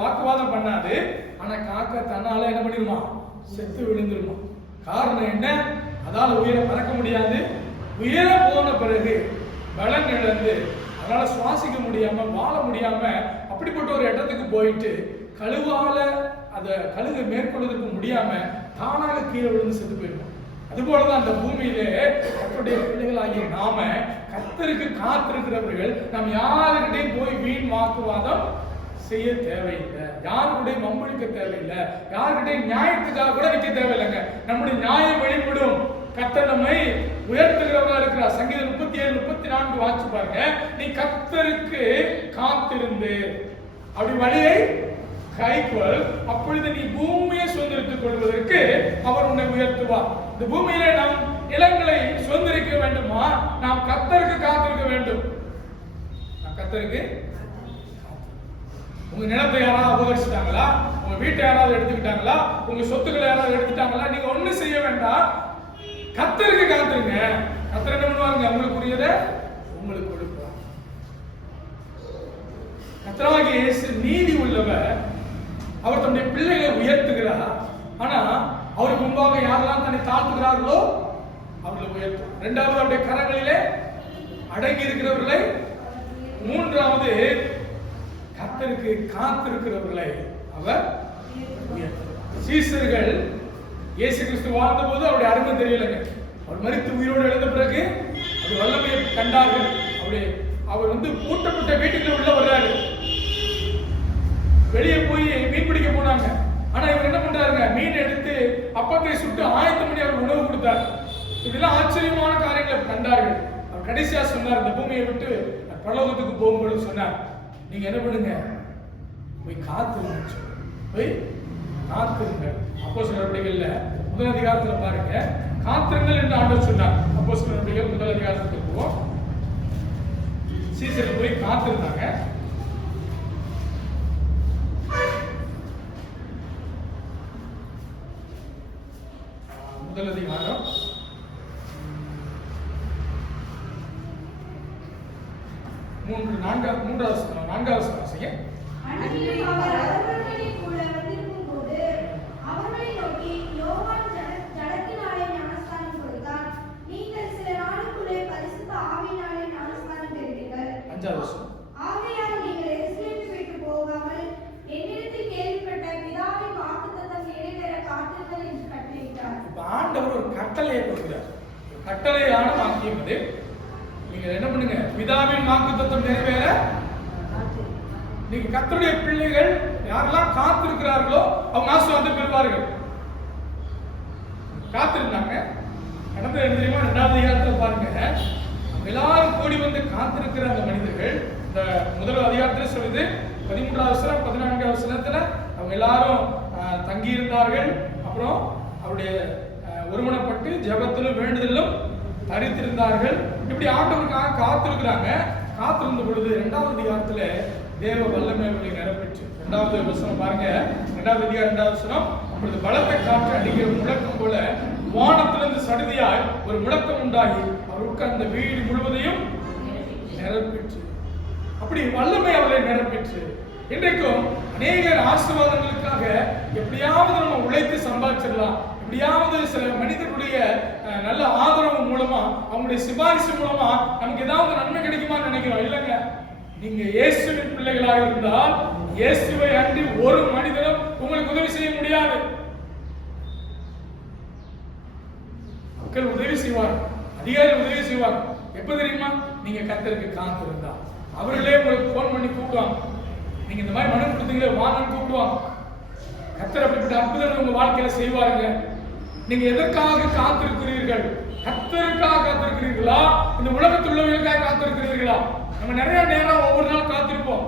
வாக்குவாதம் பண்ணாது. ஆனா காக்கை தன்னால என்ன பண்ணிருமா, செத்து விழுந்துருமா. காரணம் என்ன? அதால உயிரை பறக்க முடியாது. உயிரை போன பிறகு பலன் இழந்து அதனால சுவாசிக்க முடியாம வாழ முடியாம அப்படிப்பட்ட ஒரு இடத்துக்கு போயிட்டு கழுவால அத கழுகு மேற்கொள்வதற்கு முடியாம தானாக கீழே விழுந்து செத்து போயிருக்கும். அதுபோலதான் அந்த பூமியிலே கர்த்தருடைய பிள்ளைகளாகிய நாம கர்த்தருக்கு காத்திருக்கிறவர்கள் நாம் யாருக்கிட்டையும் போய் வீண் வாக்குவாதம் செய்ய தேவையில்லை, யாருக்கிட்டையும் மம்பளிக்க தேவையில்லை, யாருக்கிட்டையும் நியாயத்துக்காக கூட நிற்க தேவையில்லைங்க. நம்முடைய நியாயம் வெளிப்படும். கர்த்தர் நம்மை உயர்த்துகிறவர்களா இருக்கிறார். சங்கீதம் 37:34 வாசிச்சு பாருங்க. நீ கர்த்தருக்கு காத்திருந்து அப்படி வழியை கைக்கொள், அப்பொழுது நீ பூமியை சுதந்திரித்துக் கொள்வதற்கு அவர் உன்னை உயர்த்துவார். இந்த பூமியிலே நாம் நிலங்களை சுதந்திரிக்க வேண்டுமா? நாம் கர்த்தருக்கு காத்திருக்க வேண்டும். கர்த்தருக்கு உங்க நிலத்தை யாராவது அபகரிச்சுட்டாங்களா, உங்க வீட்டை யாராவது எடுத்துக்கிட்டாங்களா, உங்க சொத்துக்களை யாராவது எடுத்துட்டாங்களா, நீங்க ஒண்ணு செய்ய வேண்டாம், கர்த்தருக்கு காத்திருங்க. கர்த்தர் என்ன பண்ணுவாங்க, உங்களுக்குரியதை உங்களுக்கு கொடுப்பார். கர்த்தராகிய இயேசு நீதி உள்ளவர். அவர் தன்னுடைய பிள்ளைகளை உயர்த்துகிறார். ஆனா அவருக்கு முன்பாக யாரெல்லாம் தன்னை தாழ்த்துகிறார்களோ அவர்களை உயர்த்தும். இரண்டாவது அவருடைய கரங்களிலே அடங்கி இருக்கிறவர்களை, மூன்றாவது கர்த்தருக்கு காத்திருக்கிறவர்களை அவர் உயர்த்தும். சீசர்கள் இயேசு கிறிஸ்து வாழ்ந்த போது அவருடைய அருமை தெரியலைங்க. அவர் மரித்து உயிரோடு எழுந்த பிறகு அது வல்லமையை கண்டார்கள். அவர் பூட்டப்பட்ட வீட்டுக்குள்ள உள்ள வர்றாரு. வெளியே போய் மீன் பிடிக்க போனாங்க. ஆனா இவர் என்ன பண்றாருங்க, மீன் எடுத்து அப்பத்தை சுட்டு ஆயத்தம் பண்ணி அவர் உணவு கொடுத்தார். இதெல்லாம் ஆச்சரியமான காரியங்களை கண்டார்கள். அவர் கடைசியா சொன்னார், இந்த பூமியை விட்டு பரலோகத்துக்கு போகும்போது சொன்னார், நீங்க என்ன பண்ணுங்க, போய் காத்துருங்க, போய் காத்துருங்கள். அப்போஸ்தலர் நடவடிக்கைகள்ல முதல் அதிகாரத்துல பாருங்க, காத்திருங்கள் என்று ஆண்டவர் சொன்னார். அப்போஸ்தலர் நடவடிக்கைகள் முதல் அதிகாரத்துக்கு போவோம். சீசர்கள் போய் காத்திருந்தாங்க. முதல் அதிகாரம் 4வது வசனம். அன்றியும் அவர் அவர்களுடனே கூட வந்திருக்கும்போது அவர்களை நோக்கி, யோவான் ஜலத்தினாலே ஞானஸ்நானம் கொடுத்தார். நீங்கள் சில நாளுக்குள்ளே பரிசுத்த ஆவியினாலே ஞானஸ்நானம் பெறுவீர்கள். 5வது வசனம். ஆகையால் நீங்கள் எருசலேமை விட்டு போகாமல் என்னிடத்தில் கேள்விப்பட்ட பிதாவின் வாக்குத்தத்தம் நிறைவேற காத்திருங்கள் என்று கட்டளையிட்டார். ஆண்டவர் ஒரு கட்டளையை கொடுக்கிறார். கட்டளையான வாக்கியம் அது. நீங்க என்ன பண்ணுங்க, பிதாவின் வாக்குத்தத்தம் நிறைவேற நீங்க கர்த்தருடைய பிள்ளைகள் யாரெல்லாம் காத்திருக்கிறார்களோ அவங்க ஆசீர்வாதத்தை பெறுவார்கள். காத்திருந்தாங்க. கடந்த 2வது அதிகாரத்தில் பாருங்க, எல்லாரும் கூடி வந்து காத்திருக்கிற அந்த மனிதர்கள், இந்த முதல் அதிகாரத்தில் சொல்லுது 13வது வசனம் 14வது வசனத்துல அவங்க எல்லாரும் தங்கி இருந்தார்கள். அப்புறம் அவருடைய ஒருமனப்பட்டு ஜெபத்திலும் வேண்டுதலும் தரித்திருந்தார்கள். இப்படி ஆண்டவருக்காக காத்திருக்கிறாங்க. காத்திருந்த பொழுது 2வது அதிகாரத்துல தேவ வல்லமை அவர்களை நிரப்பிச்சு. 2வது வசனம் பாருங்க, 2வது அதிகாரம் 2வது வசனம். அப்பொழுது பலத்த காற்று அடிக்கிற முழக்கம் போல வானத்திலிருந்து சடுதியாய் ஒரு முழக்கம் உண்டாகி அவருக்கு அந்த வீடு முழுவதையும் நிரப்பிச்சு. அப்படி வல்லமை அவர்களை நிரப்பிச்சு. இன்றைக்கும் அநேக ஆசீர்வாதங்களுக்காக எப்படியாவது நம்ம உழைத்து சம்பாதிச்சிடலாம், எப்படியாவது சில மனிதர்களுடைய நல்ல ஆதரவு மூலமா அவங்களுடைய சிபாரிசு மூலமா நமக்கு ஏதாவது நன்மை கிடைக்குமா நினைக்கிறோம். இல்லைங்க, நீங்க இயேசுவின் பிள்ளைகளாக இருந்தால் இயேசுவை அன்றி ஒரு மனிதனும் உங்களுக்கு உதவி செய்ய முடியாது. மக்கள் உதவி செய்வார், அதிகாரிகள் உதவி செய்வார். எப்ப தெரியுமா? நீங்க கர்த்தருக்கு காத்திருந்தா அவர்களே உங்களுக்கு போன் பண்ணி கூப்பிடுவாங்க. நீங்க இந்த மாதிரி மனம் கொடுத்தீங்களே வாங்கன்னு கூப்பிடுவாங்க. கர்த்தர் அப்படிப்பட்ட அற்புதம் உங்க வாழ்க்கையில செய்வாருங்க. நீங்க எதற்காக காத்திருக்கிறீர்கள்? கர்த்தருக்காக காத்திருக்கிறீர்களா, இந்த உலகத்தில் உள்ளவர்களுக்காக காத்திருக்கிறீர்களா? நம்ம நிறைய நேரம் ஒவ்வொரு நாள் காத்திருப்போம்.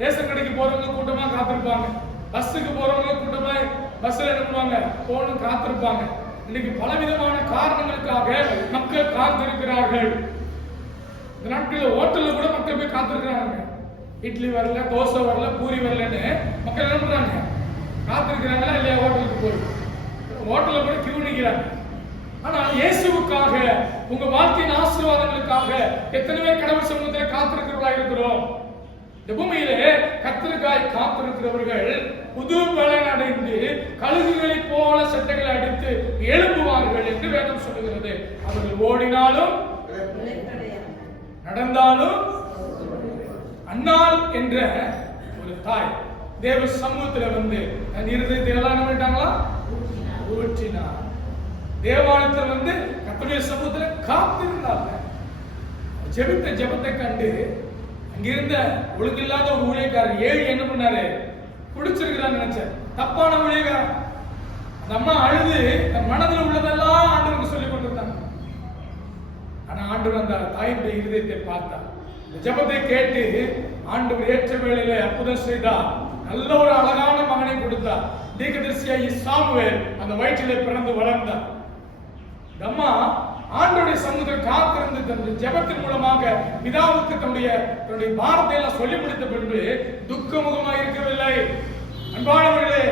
ரேஷன் கடைக்கு போறவங்க கூட்டமா காத்திருப்பாங்க, பஸ்ஸுக்கு போறவங்க கூட்டமா பஸ்ல என்ன பண்ணுவாங்க, போனும் காத்திருப்பாங்க. இன்னைக்கு பலவிதமான காரணங்களுக்காக மக்கள் காத்திருக்கிறார்கள். இந்த நாட்களில் ஹோட்டல்ல கூட மக்கள் போய் காத்திருக்கிறாங்க. இட்லி வரல, தோசை வரல, பூரி வரலன்னு மக்கள் என்ன பண்றாங்க, காத்திருக்கிறாங்களா இல்லையா? ஹோட்டலுக்கு போய் ஹோட்டல்ல கூட கியூ நிக்கிறாங்க. ஆனால் இயேசுவுக்காக, உங்க வாழ்க்கையின் ஆசீர்வாதங்களுக்காக எத்தனை பேர் கடவுள் சமூகத்தில் காத்திருக்கிறவர்களா இருக்கிறோம்? இந்த பூமியிலே கர்த்தருக்காய் காத்திருக்கிறவர்கள் புது பலன் அடைந்து கழுகுகளைப் போல சட்டைகளை அடித்து எழும்புவார்கள் என்று வேதம் சொல்லுகிறது. அவர்கள் ஓடினாலும் நடந்தாலும். அன்னாள் என்ற ஒரு தாய் தேவ சமூகத்துல வந்து தன் இருதயத்தை எல்லாம் என்ன பண்ணிட்டாங்களா, ஊற்றினார். தேவாலயத்தில் வந்து கர்த்தருடைய சமூகத்துல காத்திருந்தாங்க. ஜெபித்த ஜெபத்தை கண்டு அங்கிருந்த ஒழுங்கில்லாத ஒரு ஊழியக்காரர் 7 என்ன பண்ணாரு, குடிச்சிருக்கிறான்னு நினைச்சார். தப்பான ஊழியக்காரர். அந்த அம்மா அழுது தன் மனதில் உள்ளதெல்லாம் ஆண்டவருக்கு சொல்லிக் கொண்டிருந்தாங்க. ஆனா ஆண்டவர் அந்த தாயினுடைய இருதயத்தை பார்த்தார். இந்த ஜெபத்தை கேட்டு ஆண்டவர் ஏற்ற வேளையில அற்புதம் செய்தார். நல்ல ஒரு அழகான மகனை கொடுத்தார். தீர்க்கதரிசியாகிய சாமுவேல் அந்த வயிற்றிலே பிறந்து வளர்ந்தார். அம்மா ஆண்டவருடைய சமூகத்தில் காத்திருந்து தன் ஜெபத்தின் மூலமாக பிதாவுக்கு தன்னுடைய பாரத்தை எல்லாம் சொல்லி முடித்த பின்பு துக்கமுகமாக இருக்கவில்லை. அன்பானவர்களே,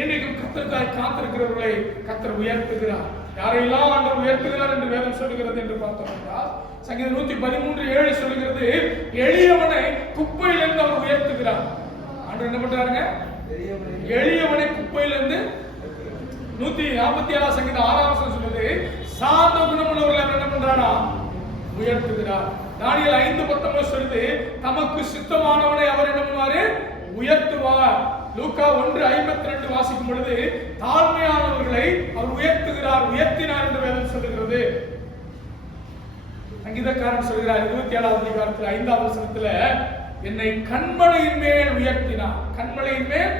இன்றைக்கும் கர்த்தருக்காய் காத்திருக்கிறவர்களை கர்த்தர் உயர்த்துகிறார். யாரையெல்லாம் ஆண்டவர் உயர்த்துகிறார் என்று வேதம் சொல்லுகிறது என்று பார்த்தோம் என்றால், சங்கீதம் 113:7 சொல்லுகிறது, எளியவனை குப்பையிலிருந்து அவர் உயர்த்துகிறார். ஆண்டவர் என்ன பண்றாருங்க, எளியவனை குப்பையிலிருந்து 147 சங்கீதம் 6 சொல்லுது, சாந்த குணமுள்ளவர்களை அவர் என்ன பண்றாரா, உயர்த்துகிறார். தானியேல் 5:19 சொல்லுது, தமக்கு சித்தமானவனை அவர் என்ன பண்ணுவாரு, உயர்த்துவார். லூக்கா 1:52 வாசிக்கும் பொழுது தாழ்மையானவர்களை அவர் உயர்த்துகிறார், உயர்த்தினார் என்று வேதம் சொல்லுகிறது. சங்கீதக்காரன் சொல்கிறார் 27வது அதிகாரத்தில் 5வது வசனத்துல, என்னை கண்மலையின் மேல் உயர்த்தினார். கண்மலையின் மேல்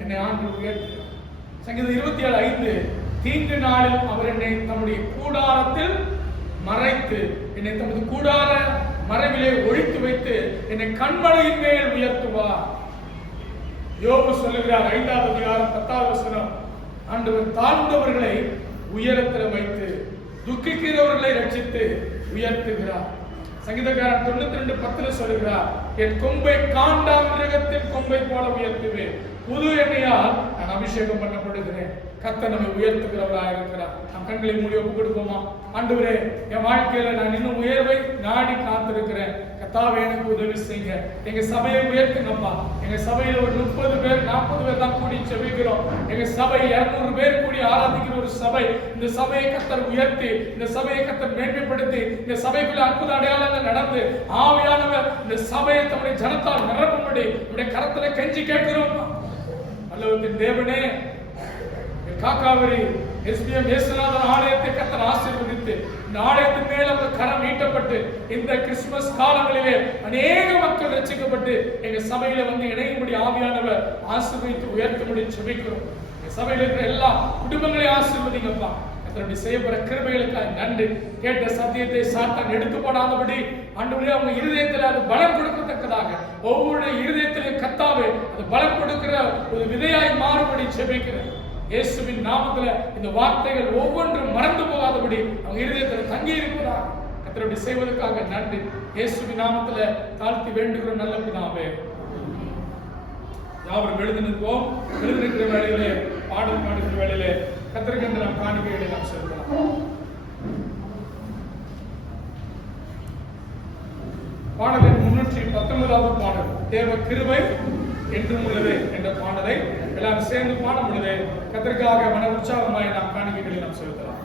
என்னை ஆண்டவர் உயர்த்தினார். சங்கீதம் 27:5, தீங்கு நாளில் அவர் என்னை தம்முடைய கூடாரத்தில் மறைத்து என்னை தமது கூடார மறைவிலே ஒழித்து வைத்து என்னை கண்மலையின் மேல் உயர்த்துவார். யோபு சொல்லுகிறார் 5வது அதிகாரம் 10வது வசனம், ஆண்டவர் தாழ்ந்தவர்களை உயரத்தில் வைத்து துக்கிக்கிறவர்களை ரட்சித்து உயர்த்துகிறார். சங்கீதக்காரன் 92:10 சொல்லுகிறார், என் கொம்பை காண்டாம் மிருகத்தின் கொம்பை போல உயர்த்துவேன், புது எண்ணெயால் நான் அபிஷேகம் பண்ணப்படுகிறேன். கர்த்தர் நம்மை உயர்த்துகிறவராக இருக்கிறார். நம் கண்களை மூடி ஒப்பு கொடுப்போமா? ஆண்டவரே, என் வாழ்க்கையில நான் இன்னும் உயர்வை நாடி காத்திருக்கிறேன். கர்த்தாவே, எனக்கு உதவி செய்யுங்க. எங்க சபையை உயர்த்துங்கப்பா. எங்க சபையில ஒரு 30 பேர் 40 பேர் தான் கூடி ஜெபிக்கிறோம். எங்க சபை 200 பேர் கூடி ஆராதிக்கிற ஒரு சபை. இந்த சபையை கர்த்தர் உயர்த்தி, இந்த சபையை கர்த்தர் மேன்மைப்படுத்தி, இந்த சபைக்குள்ள அற்புத அடையாளங்கள் நடந்து ஆவியானவர் இந்த சபையை தம்முடைய ஜனத்தால் நிரப்பும்படி உடைய கரத்துல கெஞ்சி கேட்கிறோம். அல்லவத்தின் தேவனே, காக்காவரி SBM இயேசுநாதர் ஆலயத்தை கர்த்தர் ஆசீர்வதித்து இந்த ஆலயத்தின் மேல் அந்த கரம் நீட்டப்பட்டு இந்த கிறிஸ்துமஸ் காலங்களிலே அநேக மக்கள் ரட்சிக்கப்பட்டு எங்க சபையில வந்து இணையும்படி ஆவியானவர் ஆசீர்வதித்து உயர்த்தும்படி ஜெபிக்கிறோம். எங்க சபையில இருக்கிற எல்லா குடும்பங்களையும் ஆசீர்வதிங்கப்பா. கர்த்தருடைய செய்யப்படுற கிருபைகளுக்காக நன்றி. கேட்ட சத்தியத்தை சாத்தான் எடுத்து போடாதபடி ஆண்டவரே அவங்க இருதயத்தில் அது பலம் கொடுக்கத்தக்கதாக ஒவ்வொரு இருதயத்திலும் கர்த்தாவே அது பலம் கொடுக்கிற ஒரு விதையாய் மாறுபடி ஜெபிக்கிறேன். இயேசுவின் நாமத்துல இந்த வார்த்தைகள் ஒவ்வொன்றும் மறந்து போகாதபடி அவங்க இருதயத்தில் தங்கி இருப்பதாக கர்த்தருடைய செய்வதற்காக நன்றி. இயேசுவின் நாமத்துல தாழ்த்தி வேண்டுகிற நல்ல பிதாவே. யாவரும் எழுதினிருக்கோம். எழுதிருக்கிற வேளையிலே பாடல் பாடுகிற வேளையிலே கர்த்தருக்கு நாம் காணிக்கைகளை நாம் செலுத்தலாம். பாடலின் 319வது பாடல், தேவ கிருபை என்றும் உள்ளது என்ற பாடலை எல்லாரும் சேர்ந்து பாடும் பொழுது கர்த்தருக்காக மன உற்சாகமாய் நாம் காணிக்கைகளை நாம் செலுத்தலாம்.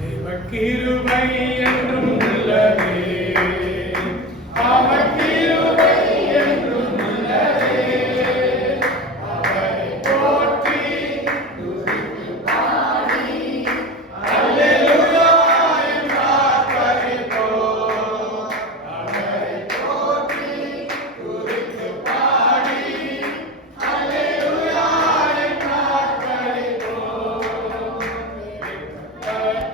தேவ கிருபை